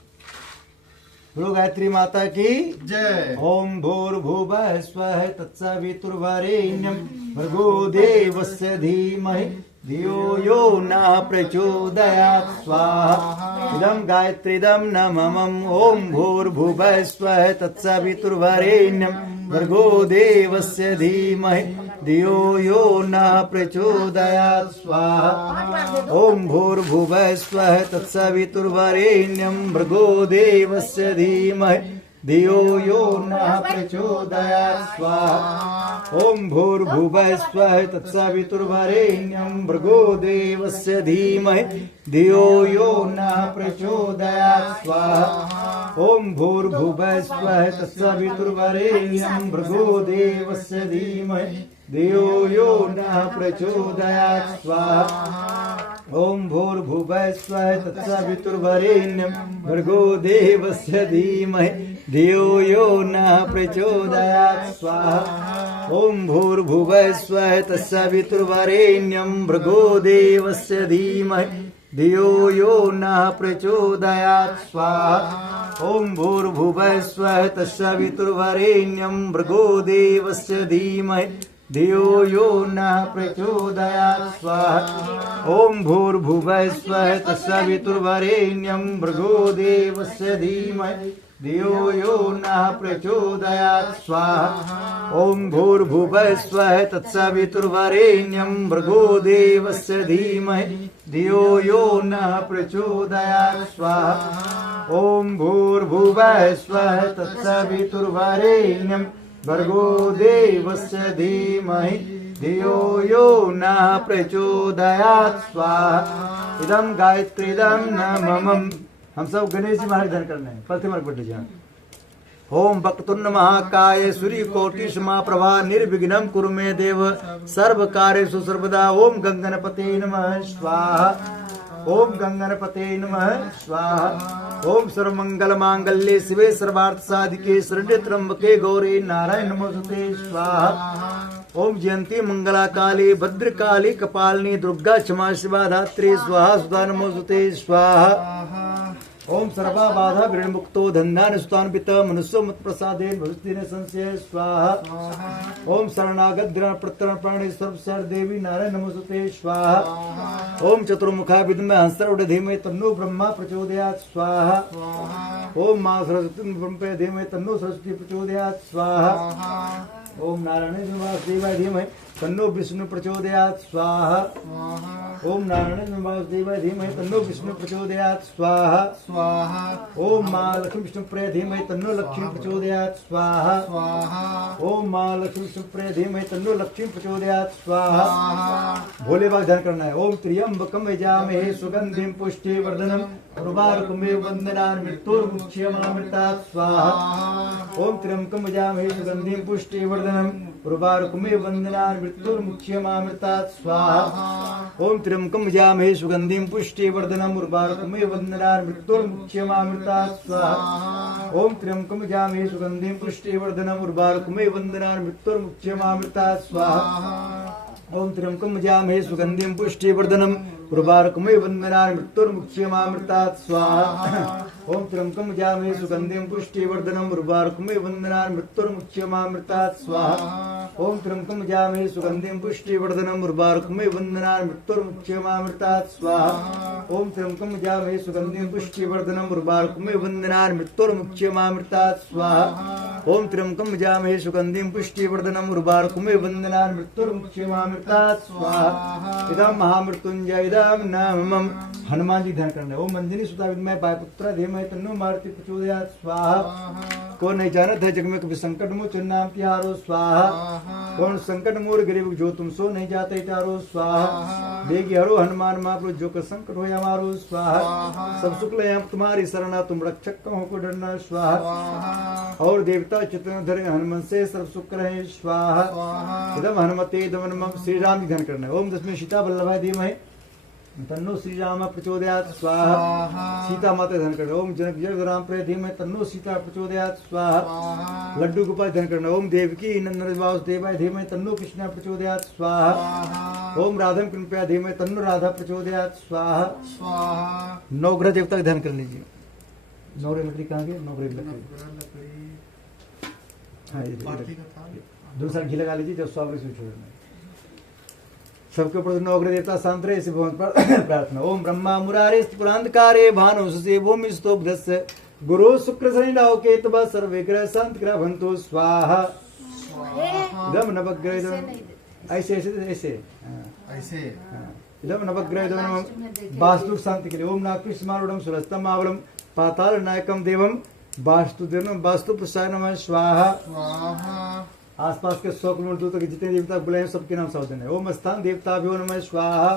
बोलो गायत्री माता की जय। ओम भूर्भुवः स्वः तत्सवितुर्वरेण्यं भर्गो देवस्य धीमहि धियो यो नः प्रचोदयात् स्वाहा। इदं गायत्रीदं नमः। ओम भूर्भुवः स्वः तत्सवितुर्वरेण्यं भर्गो देवस्य धीमहि धियो यो नः प्रचोदयात् स्वाहा। ओम भूर्भुवः स्वः तत्सवितुर्वरेण्यं भर्गो देवस्य धीमहि धियो यो नः प्रचोदयात् स्वाहा। ओम भूर्भुवः स्वः तत्सवितुर्वरेण्यं भर्गो देवस्य धीमहि धियो यो नः प्रचोदयात् स्वाहा। ओम भूर्भुवः स्वः तत्सवितुर्वरेण्यं भर्गो देवस्य धीमहि धियो यो नः प्रचोदयात् स्वाहा। ओम भूर्भुवः स्वः तत्सवितुर्वरेण्यं भर्गो देवस्य धीमहि धियो यो नः प्रचोदयात् स्वाहा। ओम भूर्भुवः स्वः तत्सवितुर्वरेण्यं भर्गो देवस्य धीमहि धियो यो नः प्रचोदयात् स्वाहा। ओम भूर्भुवः स्वः तत्सवितुर्वरेण्यं भर्गो देवस्य धीमहि धियो यो नः प्रचोदयात् स्वाहा। ओम भूर्भुवः स्वः तत्सवितुर्वरेण्यं भर्गो देवस्य धीमहि धियो यो नः प्रचोदयात् स्वाहा। ओम भूर्भुवः स्वः तत्सवितुर्वरेण्यं भर्गो देवस्य धीमहि धियो यो नः प्रचोदयात् स्वाहा। ओम भूर्भुवः स्वः तत्सवितुर्वरेण्यं भर्गो देवस्य धीमहि धियो यो नः प्रचोदयात् स्वाहा। इदं गायत्रीदं नमः। हम सब गणेश जी महाराज ध्यान करना है। पलथे मार्ग बैठ लीजिए। ओम वक्रतुंड महाकाय सूर्यकोटि समाप्रभा निर्विघ्नं कुरु मे देव सर्व कार्येषु सर्वदा। ओम गंगणपते नमः स्वाहा। ओम गंगणपते नमः स्वाहा। ओम सर्वमंगल मांगल्ये शिवे सर्वार्थ साधिके शरण्ये त्र्यंबके गौरी नारायण नमोस्तुते स्वाहा। ओम जयंती मंगला काली भद्रकाली कपालिनी दुर्गा क्षमा शिवा धात्री स्वाहा सुधा नमोस्तुते स्वाहा। ओम सर्वा बाधा विरण मुक्तो धन्यान सुतान्वित मनुष्यो मत प्रसादेन भजति संशय स्वाहा। ओम शरणागत ग्रहण प्रतरण प्राणी सर्वसर देवी नारायण नमोस्तुते स्वाहा। ओम चतुर्मुखा विद्महे हंसरूढ़ धीमहि तन्नो ब्रह्मा प्रचोदयात् स्वाहा। ओम मां सरस्वती ब्रह्मे धीमहि तन्नो सरस्वती प्रचोदयात् स्वाहा। ओम नारायण वासुदेवाय धीमहि तन्नो विष्णु प्रचोदयात् स्वाहा। स्वाहा ओम नारायण वासुदेवाय धीमहि तन्नो विष्णु प्रचोदयात् स्वाहा। स्वाहा ओम मां लक्ष्मी विष्णुप्रिय धीमहि तन्नो लक्ष्मी प्रचोदयात् स्वाहा। स्वाहा ओम मां लक्ष्मी विष्णुप्रिय धीमहि तन्नो लक्ष्मी प्रचोदयात् स्वाहा। स्वाहा भोले बाबा ध्यान करना है। ओम त्र्यंबकम यजामहे सुगंधिं पुष्टिवर्धनम उर्वारुकमेव वंदनान् मृत्युर्मुच्यमामृतात् स्वाहा। ओम त्र्यंबकम यजामहे सुगंधिं पुष्टिवर्धनम उर्वारुकमेव वंदनान् मृत्युर्मुच्यमामृतात् स्वाहा। ओम त्र्यंबकम यजामहे सुगंधिं पुष्टिवर्धनम उर्वारुकमेव वंदनान् मृत्युर्मुच्यमामृतात् स्वाहा। ओम त्र्यंबकम यजामहे सुगंधिं पुष्टिवर्धनम उर्वारुकमेव वंदनान् मृत्युर्मुच्यमामृतात् स्वाहा। ओम त्र्यंबकम यजामहे सुगंधिं पुष्टिवर्धनम उर्वारुकमेव वंदनान् मृत्युर्मुच्यमामृतात् स्वाहा। ओम त्र्यंबकम यजामहे सुगंधिं पुष्टिवर्धनम उर्वारुकमेव वंदनान् मृत्युर्मुच्यमामृतात् स्वाहा। ओम त्र्यंबकम यजामहे सुगंधिं पुष्टिवर्धनम उर्वारुकमेव वंदनान् मृत्युर्मुच्यमामृतात् स्वाहा। ओम त्र्यंबकम यजामहे सुगंधिं पुष्टिवर्धनम उर्वारुकमेव वंदनान् मृत्युर्मुच्यमामृतात् स्वाहा। ओम त्र्यंबकम यजामहे सुगंधिं पुष्टिवर्धनम उर्वारुकमेव वंदनान् मृत्युर्मुच्यमामृतात् स्वाहा। इदं महामृत्युंजय इदं नामम। हनुमान जी ध्यान करना है। ओम मंजनी सुता विद्महे वायुपुत्र धीमहि तन्नो मारुति प्रचोदयात् स्वाहा। कौन नहीं जानत है जग में कभी संकट मोचन नाम तिहारो स्वाहा। कौन संकट मोर गरीब जो तुम सो नहीं जाते तारो स्वाहा। देगी हरो हनुमान महाप्रभु जो का संकट हो हमारो स्वाहा। सब सुख ले हम तुम्हारी शरणा तुम रक्षक कहो को डरना स्वाहा। और देवता चित्र धरे हनुमान से सब सुख रहे स्वाहा। इदम हनुमते इदम नमः। श्री राम की ध्यान करना है। ओम दशमी सीता वल्लभाय धीमहि तन्नो श्री राम प्रचोदयात् स्वाहा। सीता माता ध्यान करना। ओम जनक जग राम प्रिय धीमहि तन्नो सीता प्रचोदयात् स्वाहा। लड्डू गोपाल ध्यान करना। ओम देवकी नंदन वासुदेवाय धीमहि तन्नो कृष्ण प्रचोदयात् स्वाहा। ओम राधम कृपया धीमहि तन्नो राधा प्रचोदयात् स्वाहा। स्वाहा नवग्रह देवता का ध्यान कर लीजिए। नवग्रह लकड़ी कहाँ गई? नवग्रह लकड़ी हाँ ये दूसरा घी लगा लीजिए जब स्वागत से छोड़ना। सबके ऊपर नवग्रह देवता शांत रहे इसी भवन पर प्रार्थना। ओम ब्रह्मा मुरारे पुरांधकारे भानु सुसे भूमि स्तोभ्यस्य गुरु शुक्र शनि राहु केतु सर्वे ग्रह शांत ग्रह भवन्तु स्वाहा। इदम नवग्रह ऐसे ऐसे ऐसे ऐसे इदम नवग्रह इदम वास्तु शांति के लिए। ओम नागकृष्णमारूढ़ं सुरस्तम आवलम पाताल नायकम देवम वास्तु देवम वास्तु प्रसाय नमः स्वाहा। स्वाहा आसपास के 100 किलोमीटर दूर तक जितने देवता बुलाए सबके नाम सावधान है। ओम स्थान देवताभ्यो नमः स्वाहा।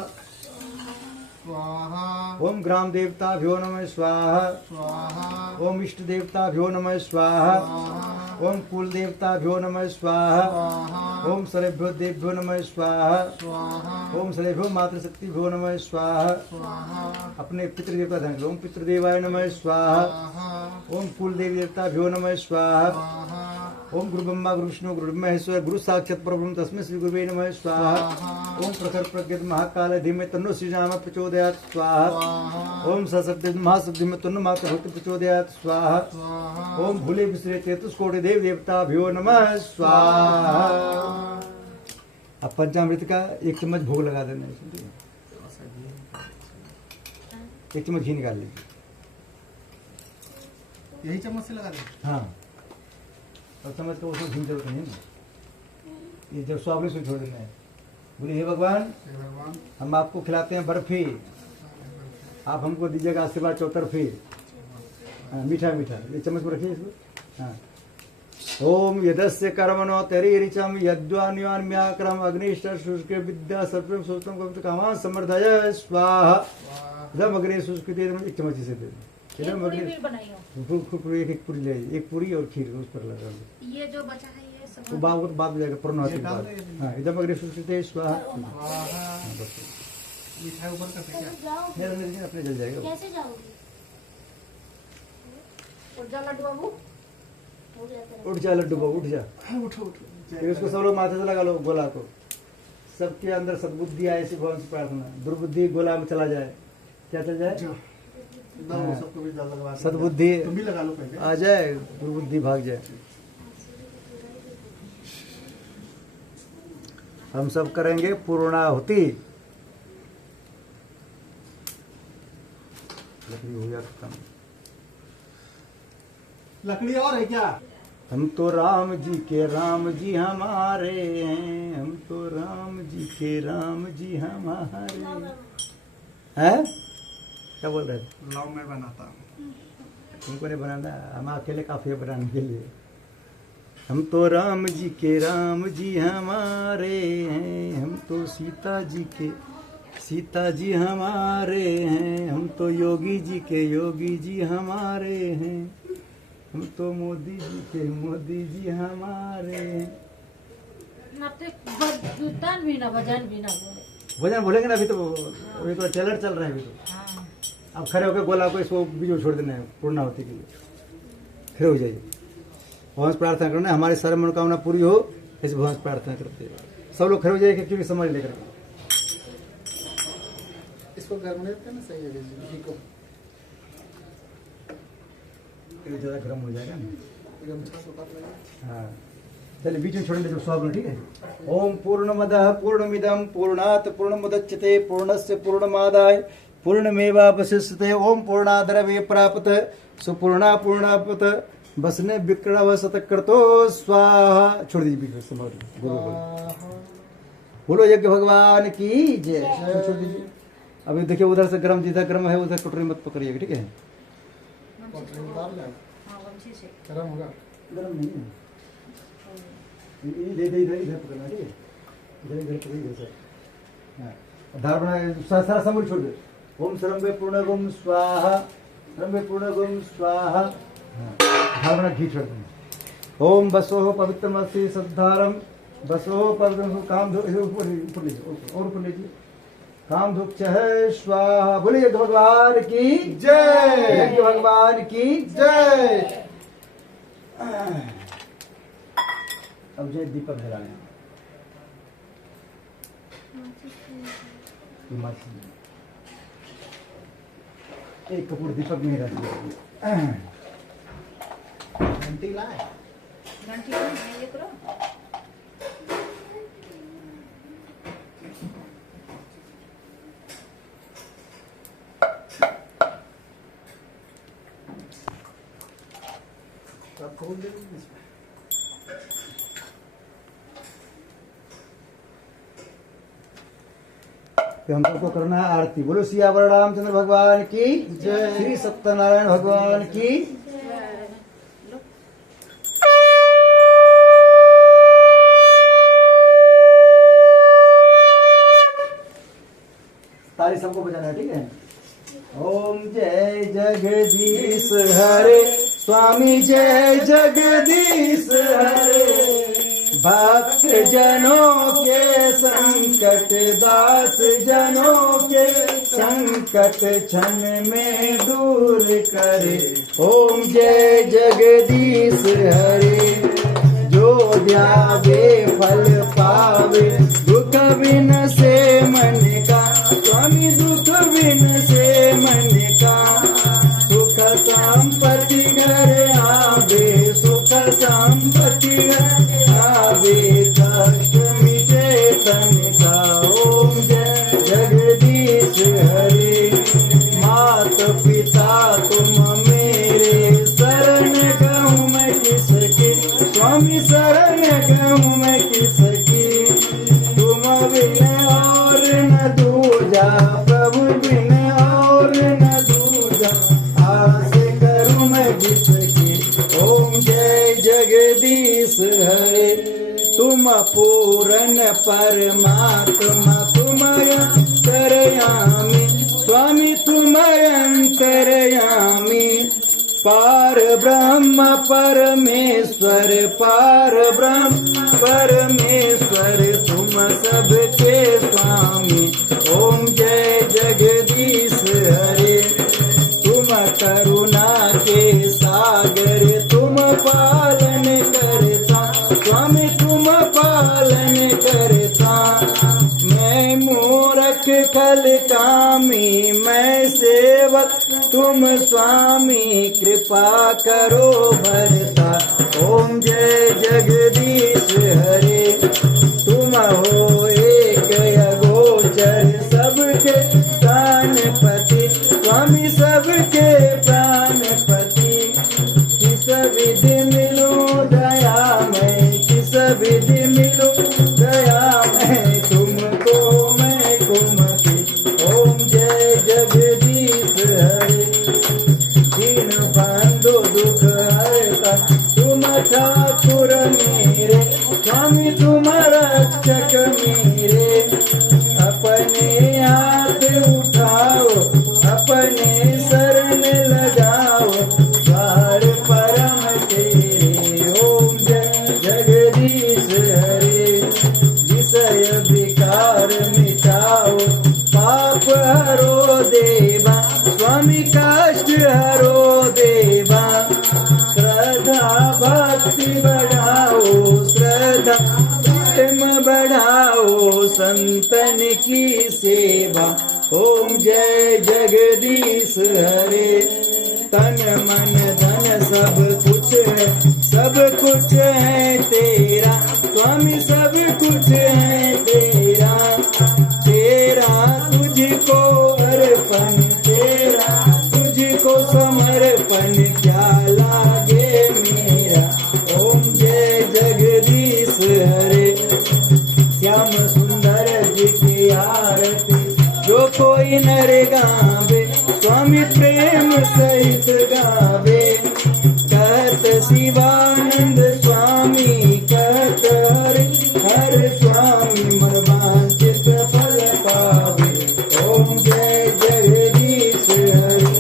स्वाहा ओम ग्राम देवताभ्यो नमः स्वाहा। स्वाहा ओम इष्ट देवताभ्यो नमः स्वाहा। ओम कुल देवताभ्यो नमः स्वाहा। ओम सरेभ्यो देवभ्यो नमः स्वाहा। स्वाहा ओम सरेभ्यो मातृशक्तिभ्यो नमः स्वाहा। स्वाहा अपने पितृदेवता ध्यान करो। ओम पितृदेवाय नमः स्वाहा। ओम कुल देवी देवताभ्यो नमः स्वाहा। ओम गुरु ब्रह्मा गुरु विष्णु गुरु महेश्वर गुरु साक्षात् परब्रह्म तस्मै श्री गुरुवे नमः स्वाहा। ओम प्रखर प्रज्ञित महाकाल धीमहि तन्नो श्री राम प्रचोदयात् स्वाहा। ओम सशब्द महाशब्द धीमहि तन्नो मातृभक्ति प्रचोदयात् स्वाहा। ओम भूले विसरे चतुष्कोटि देव देवताभ्यो नमः स्वाहा। अब पंचामृत का 1 चम्मच भोग लगा देना है। 1 चम्मच घी निकाल लीजिए। यही चम्मच से लगा दे। हाँ और समझ कर उसमें घी जरूरत नहीं ना। ये जब स्वागत से छोड़ देना है। बोले हे भगवान हे भगवान हम आपको खिलाते हैं बर्फी, आप हमको दीजिएगा आशीर्वाद चौतरफी। हाँ मीठा मीठा ये चम्मच में रखिए इसको। हाँ ओम यदस्य कर्मणो तेरी ऋचम यद्वान्यान्म्याक्रम अग्निष्टर शुष्क विद्या सर्वम सोतम कवित कामान समर्धय स्वाहा। जब अग्नि शुष्क 1 चम्मच से दे एक पूरी भी बनाई हो। एक पूरी ले एक पूरी और खीर उस पर लगा दो। ये जो बचा है ये सब वो बाद में जाएगा पूर्ण ये डाल दे। हाँ इधम अग्नि शुष्क स्वाहा। स्वाहा मिठाई ऊपर कर कैसे दे। जाओगे? अपने जल जाएगा। कैसे जाओगे? उठ जा लड्डू बाबू। हो गया तेरा। उठ जा लड्डू बाबू उठ जा। उठो उठो फिर उसको सब लोग माथे से लगा लो गोला को। सबके अंदर सद्बुद्धि आए इसी भगवान से प्रार्थना। दुर्बुद्धि गोला में चला जाए। क्या चल जाए? हाँ। सबको भी डाल लगवा दे। सद्बुद्धि तुम भी लगा लो पहले। आ जाए दुर्बुद्धि भाग जाए। हम सब करेंगे पूर्णाहुति। लकड़ी हो गया खत्म। लकड़ी और है क्या? हम तो राम जी के राम जी हमारे हैं, हम तो राम जी के राम जी हमारे हैं। क्या बोल रहे थे? लव मैं बनाता हूँ। तुमको नहीं बनाना, हम अकेले काफी है बनाने के लिए। हम तो राम जी के राम जी हमारे हैं, हम तो सीता जी हमारे हैं, हम तो योगी जी के योगी जी हमारे हैं, हम तो मोदी जी के मोदी जी हमारे हैं। ना तो कीर्तन भी ना भजन भी ना बोले। भजन बोलेंगे ना, अभी तो ट्रेलर चल रहा है अभी तो। हाँ। अब खड़े होकर बोला को इसको वीडियो छोड़ देना है पूर्णाहुति के लिए, खड़े हो जाइए। भगवान से प्रार्थना करना है हमारी सारी मनोकामना पूरी हो, इस भगवान से प्रार्थना करते हैं। सब लोग खड़े हो जाइए क्योंकि समझ लेकर इसको गर्म नहीं रखते ना, सही है घी को ज़्यादा गर्म हो जाएगा ना। गमछा से उतार लेंगे। हाँ चलिए बीच में छोड़ेंगे जब स्वागत, ठीक है। ओम पूर्णमदः पूर्णमिदं पूर्णात् पूर्णमुदच्यते पूर्णस्य पूर्णमादाय पूर्णमेवावशिष्यते। ओम पूर्णाद्रव्ये प्राप्त सुपूर्णा पूर्णापत बसने विक्रम शतक्रतो स्वाहा। छोड़ दीजिए बीच में समाप्त। बोलो यज्ञ भगवान की जय। छोड़ दीजिए। अभी देखिए उधर से गर्म, जिधर गर्म है उधर कटोरी मत पकड़िएगा, ठीक है। उतार ले, हाँ, वंशी से। गर्म होगा। गर्म नहीं है, इधर इधर पकड़ना, ठीक है। इधर पकड़िए सर। हाँ धार बना सारा समूल छोड़ दे। ओम सर्वे पूर्णगुम स्वाहा, सर्वे पूर्णगुम स्वाहा। हाँ धार बना घी छोड़ देना। ओम बसो पवित्रमसि सद्धारम, बसो पवित्र काम धो ऊपर लीजिए और ऊपर लीजिए। काम धुप है स्वाहा। बोलिए भगवान की जय, भगवान की जय। अब जय दीपक जलाए एक कपूर दीपक में रख दिया। घंटी लाए। घंटी को नहीं ये करो। आप खोल देंगे इसमें। फिर हम सबको करना है आरती। बोलो सियावर रामचंद्र भगवान की जय, श्री सत्यनारायण भगवान की। ताली सबको बजाना है, ठीक है। ओम जय जगदीश हरे स्वामी, जय जगदीश हरे। भक्त जनों के संकट, दास जनों के संकट क्षण में दूर करे। ओम जय जगदीश हरे। जो ध्यावे फल पावे, दुख बिन से मन का स्वामी, दुख बिन से मन का। सुख संपत्ति घर आवे, सुख संपत्ति घर आवे, कष्ट मिटे तन का। ओम जय जगदीश हरे। मात पिता तुम मेरे, शरण कहूँ मैं किसके स्वामी, शरण कहूँ मैं किसकी। तुम बिन और न दूजा, प्रभु बिन और न दूजा, आस करूँ मैं किसकी। ओम जय जगदीश हरे। तुम पूर्ण परमात्मा, तुम अंतर्यामी स्वामी, तुम अंतर्यामी। पार ब्रह्म परमेश्वर, पार ब्रह्म परमेश्वर, तुम सबके स्वामी। ओम जय जगदीश हरे। तुम करुणा के सागर, तुम पालन करता स्वामी, तुम पालन करता। मैं मूर्ख खल कामी, मैं सेवक तुम स्वामी, कृपा करो भरता। ओम जय जगदीश हरे। तुम हो एक अगोचर, सबके प्राणपति स्वामी, सबके प्राणपति। किस विधि मिलो रे। अपने हाथ उठाओ, अपने शरण लगाओ, द्वार परम तेरे। ओम जय जगदीश हरे। विषय विकार मिटाओ, पाप हरो देवा, स्वामी कष्ट हरो देवा। श्रद्धा भक्ति बढ़ाओ, श्रद्धा प्रेम बढ़ाओ, संतन की सेवा। ओम जय जगदीश हरे। तन मन धन सब कुछ है, सब कुछ है तेरा, स्वामी सब कुछ है तेरा। तेरा तुझको अर्पण, तेरा तुझको समर्पण, क्या लागे मेरा। ओम जय जगदीश हरे। श्याम सुंदर जी की आरती जो कोई नर गावे, स्वामी प्रेम सहित गावे। कहत शिवानंद स्वामी, कहत हरि हर स्वामी, मन वांछित फल पावे। ओम जय जगदीश हरे।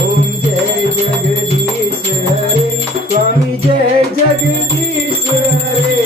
ओम जय जगदीश हरे। स्वामी जय जगदीश हरे।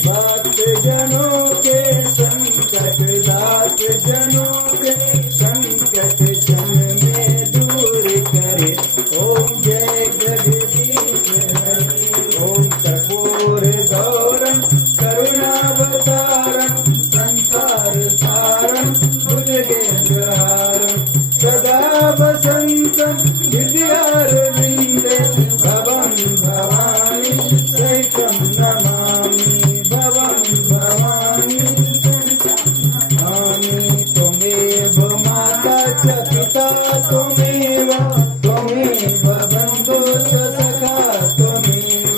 भक्त जनों के संकट, दास जनों के संकट क्षण में दूर करे। ओम जय जगदीश हरे। ओम कर्पूर गौरम करुणावतारम, संसार सारम भुजगेन्द्रहारम, सदा वसंतम हृदयारविंदे, भवं भवानी सहितं नमामि। भवं भवानी नमामि। त्वमेव माता च पिता त्वमेव, त्वमेव बन्धु च सखा त्वमेव,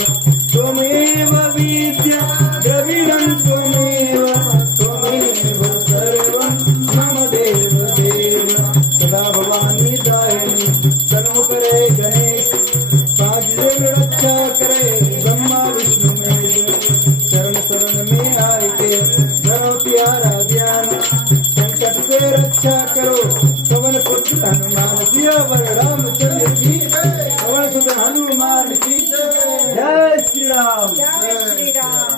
त्वमेव विद्या द्रविणं त्वमेव, त्वमेव सर्वं मम देव देव। सदा भवानी दायिनी सर्व करे गणेश, साजिद रक्षा करे ब्रह्मा विष्णु महेश। चरण शरण में आए के करो प्यारा ध्यान, संकट से रक्षा करो पवन पुत्र हनुमान। सियावर रामचंद्र की जय, पवन सुत हनुमान की जय। जय श्री राम। जय श्री राम।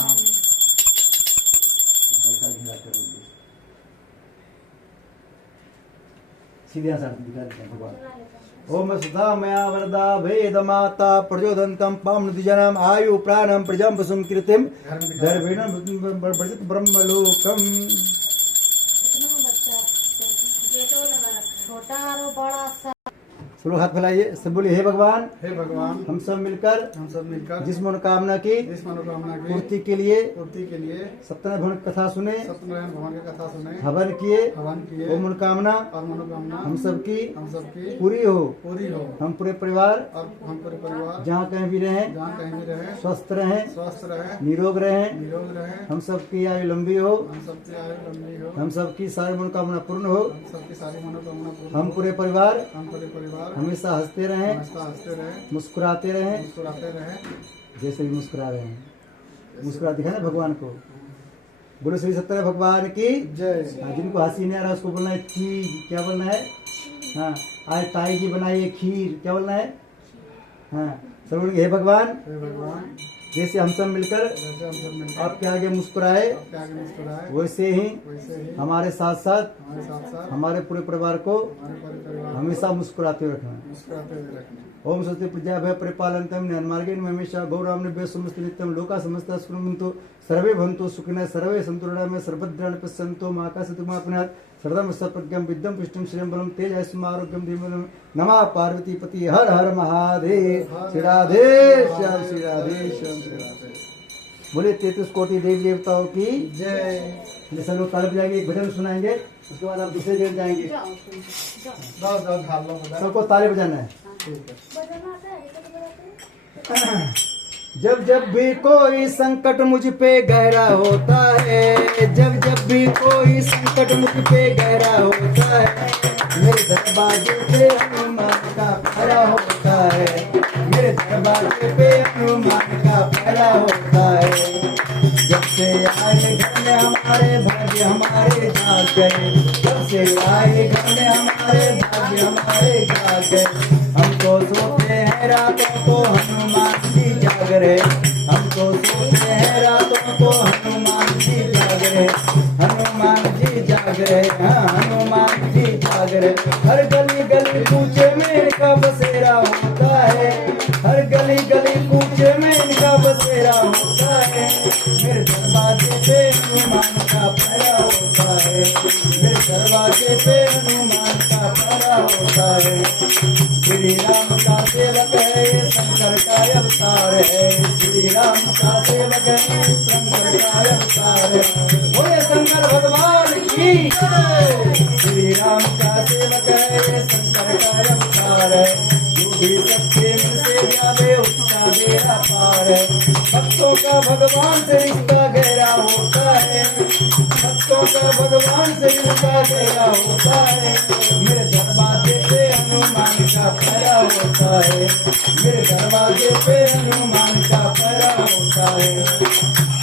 सीधे यहाँ से दिखा देते हैं भगवान। ओम सुधा मया वरदा भेद माता प्रचोदन्तं पावनद्विजनम आयु प्राणम प्रजम वसुम कीर्तिम गर्भिणम वर्जित ब्रह्मलोकम। कितना बच्चा गेटो लगा रखा, छोटा और बड़ा सा। लोग हाथ फैलाइए, सब बोलिए हे भगवान, हे भगवान, हम सब मिलकर जिस मनोकामना की पूर्ति के लिए सत्यनारायण भगवान की कथा सुने, हवन किए, वो मनोकामना हम सबकी पूरी हो। हम पूरे परिवार जहाँ कहीं भी रहें स्वस्थ रहें निरोग रहें। हम सबकी आयु लंबी हो, हम सबकी सारी मनोकामना पूर्ण हो। हम पूरे परिवार हमेशा हंसते रहें, मुस्कुराते रहें, जैसे भी मुस्कुरा रहे हैं। मुस्कुरा दिखाए ना भगवान को। बोलो श्री सत्यनारायण भगवान की जय। जिनको हंसी नहीं आ रहा उसको बोलना है खीर। क्या बोलना है? हाँ, आज ताई जी बनाइए खीर। क्या बोलना है? हाँ, सब बोलेंगे हे भगवान, जैसे हम सब मिलकर आपके आगे मुस्कुराए, वैसे ही हमारे साथ साथ हमारे पूरे परिवार को हमेशा मुस्कुराते रखना। ओम स्वस्ति प्रजा भय परिपालनतम न्यायमार्गेण हमेशा गौराम निभ्य समस्त नित्यम लोका समस्ता सुखिनो सर्वे भवन्तु सुखिनः सर्वे सन्तु निरामय सर्वभद्राणि पश्यन्तु मा कश्चित् मा पुनः सर्वं सत्प्रज्ञं विद्यं पुष्टिं श्रियं बलं तेजस्वी आरोग्यं धीमहि नमः पार्वती पति हर हर महादेव। श्री राधे श्याम, श्री राधे श्याम, श्री राधे। बोले 33 कोटि देवी देवताओं की जय। सब लोग ताली बजाएंगे, एक भजन सुनाएंगे, उसके बाद आप दूसरे जगह जाएंगे। सबको ताली बजाना है। जब जब भी कोई संकट मुझ पे गहरा होता है, जब जब भी कोई संकट मुझ पे गहरा होता है, मेरे दरवाजे पे हनुमान का पहरा होता है, मेरे दरवाजे पे हनुमान का पहरा होता है। जब से आए घर में हमारे भाग्य हमारे जाग गए, जब से आए घर में हमारे भाग्य हमारे जाग गए। हम तो सोते हैं रातों को हनुमान जी जाग रहे, हम तो सोते हैं रातों को हनुमान जी जाग रहे, हनुमान जी जाग रहे, हाँ हनुमान जी जाग रहे। हर गली गली कूचे में इनका बसेरा होता है, हर गली गली कूचे में इनका बसेरा होता है। मेरे दरवाजे पे हनुमान का पहरा होता है, मेरे दरवाजे पे हनुमान का पहरा होता है। श्री राम का सेवक है ये शंकर का अवतार है, श्री राम का सेवक है शंकर का अवतार है। बोले शंकर भगवान की जय। श्री राम का सेवक है ये शंकर का अवतार है, जो भी सच्चे मन से जावे उसका बेड़ा पार है। भक्तों का भगवान से रिश्ता गहरा होता है, भक्तों का भगवान से रिश्ता गहरा होता है। मेरे दरवाजे पे हनुमान का पहरा होता है, मेरे दरवाजे पे हनुमान का पहरा होता है।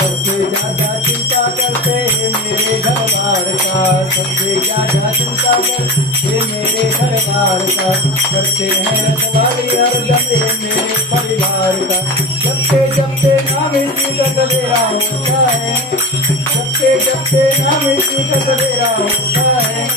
सबसे ज्यादा चिंता करते हैं मेरे घर बार का, सबसे ज्यादा चिंता करते मेरे घर बार का। करते हैं रखवाली हर गले मेरे परिवार का, जपते जपते नाम इसी का सवेरा होता है, जपते जपते नाम इसी का सवेरा होता है।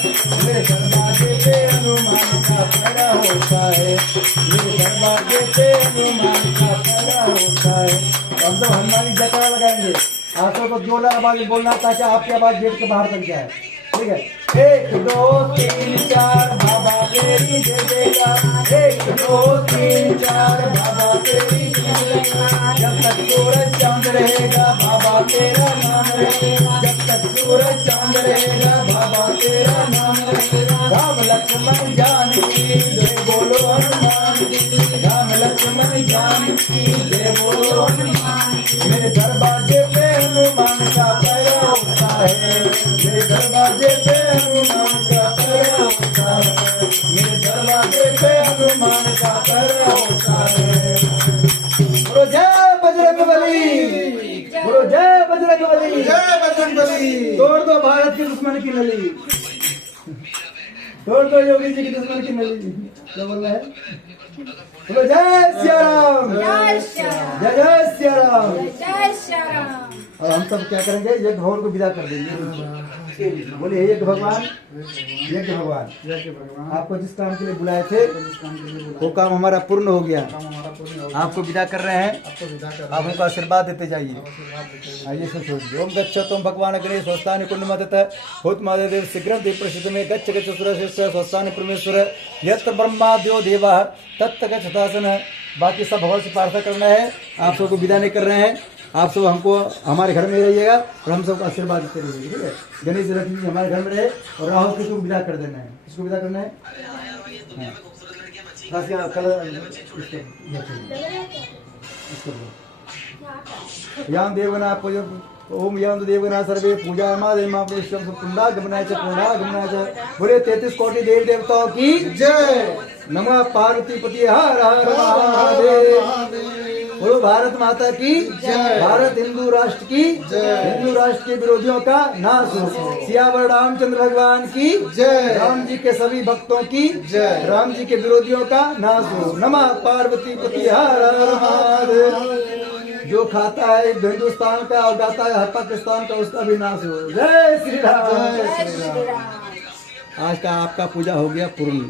मेरे दरवाजे पे हनुमान का पहरा होता है, मेरे दरवाजे पे हनुमान का पहरा होता है। हम तो हनुमान की जयकारा लगाएंगे, आंखों को जोर आवाज में बोलना ताकि आपकी आवाज गेट के बाहर तक जाए। ठीक है, 1 2 3 4 बाबा तेरी जय जयकार, 1 2 3 4 बाबा तेरी जय जयकार। जब तक सूरज चांद रहेगा बाबा तेरा नाम रहेगा, जब तक सूरज चांद रहेगा बाबा तेरा नाम रहेगा। राम लक्ष्मण जानकी जय बोलो हनुमान की, राम लक्ष्मण जानकी जय बोलो हनुमान की। मेरे दरवाजे पे हनुमान का पहरा होता है, मेरे दरवाजे पे हनुमान का पहरा होता है, मेरे दरवाजे पे हनुमान का पहरा होता है। बोलो जय बजरंगबली, बोलो जय बजरंगबली, जय बजरंगबली। तोड़ दो भारत के दुश्मन की नली, तोड़ दो योगी जी की दुश्मन की नली। क्या बोल रहा है? बोलो जय सिया राम, जय श्री राम, जय जय सिया राम। जय श्री राम। और हम सब क्या करेंगे, यज्ञ भवन को विदा कर देंगे। बोले हे यज्ञ भगवान, यज्ञ भगवान, जय श्री भगवान। आपको जिस काम के लिए बुलाए थे इस काम के लिए वो काम हमारा पूर्ण हो गया, काम हमारा पूर्ण हो गया। आपको विदा कर रहे हैं। आपको विदा कर आप हमको आशीर्वाद देते जाइए। आशीर्वाद देते आइए सब सोच ओम गच्छतम भगवान अग्रे स्वस्थानि पुण्यमतः भूत महादेव शीघ्र देव प्रसिद्ध में गच्छ गच्छ सुरश्रेष्ठ स्वस्थानि परमेश्वर यत्र ब्रह्माद्यो देवा तत्त गच्छतासन। बाकी सब भगवान से प्रार्थना करना है, आप सबको विदा नहीं कर रहे हैं। आप सब हमको हमारे घर में रहिएगा और हम सबको आशीर्वाद देते रहिए। ठीक है, गणेश लक्ष्मी जी हमारे घर में रहे और राहुल कृष्ण को विदा कर देना है। इसको विदा करना है। हाँ। खास क्या कलर याम देवगना पूजा ओम याम देवगना सर्वे पूजा मादे मां प्रेष्यम कुंडा गमनाय च पूर्णा गमनाय च। बोले 33 कोटि देवी देवताओं की जय। नमः पार्वती पति हर हर महादेव। बोलो भारत माता की जय। भारत हिंदू राष्ट्र की जय। हिंदू राष्ट्र के विरोधियों का नाश हो। सियावर रामचंद्र भगवान की जय। राम जी के सभी भक्तों की जय। राम जी के विरोधियों का नाश हो। नमः पार्वती पति हर हर महादेव। जो खाता है हिंदुस्तान का और गाता है पाकिस्तान का उसका भी नाश हो। जय श्री राम। जय जय श्री राम। आज का आपका पूजा हो गया पूर्ण।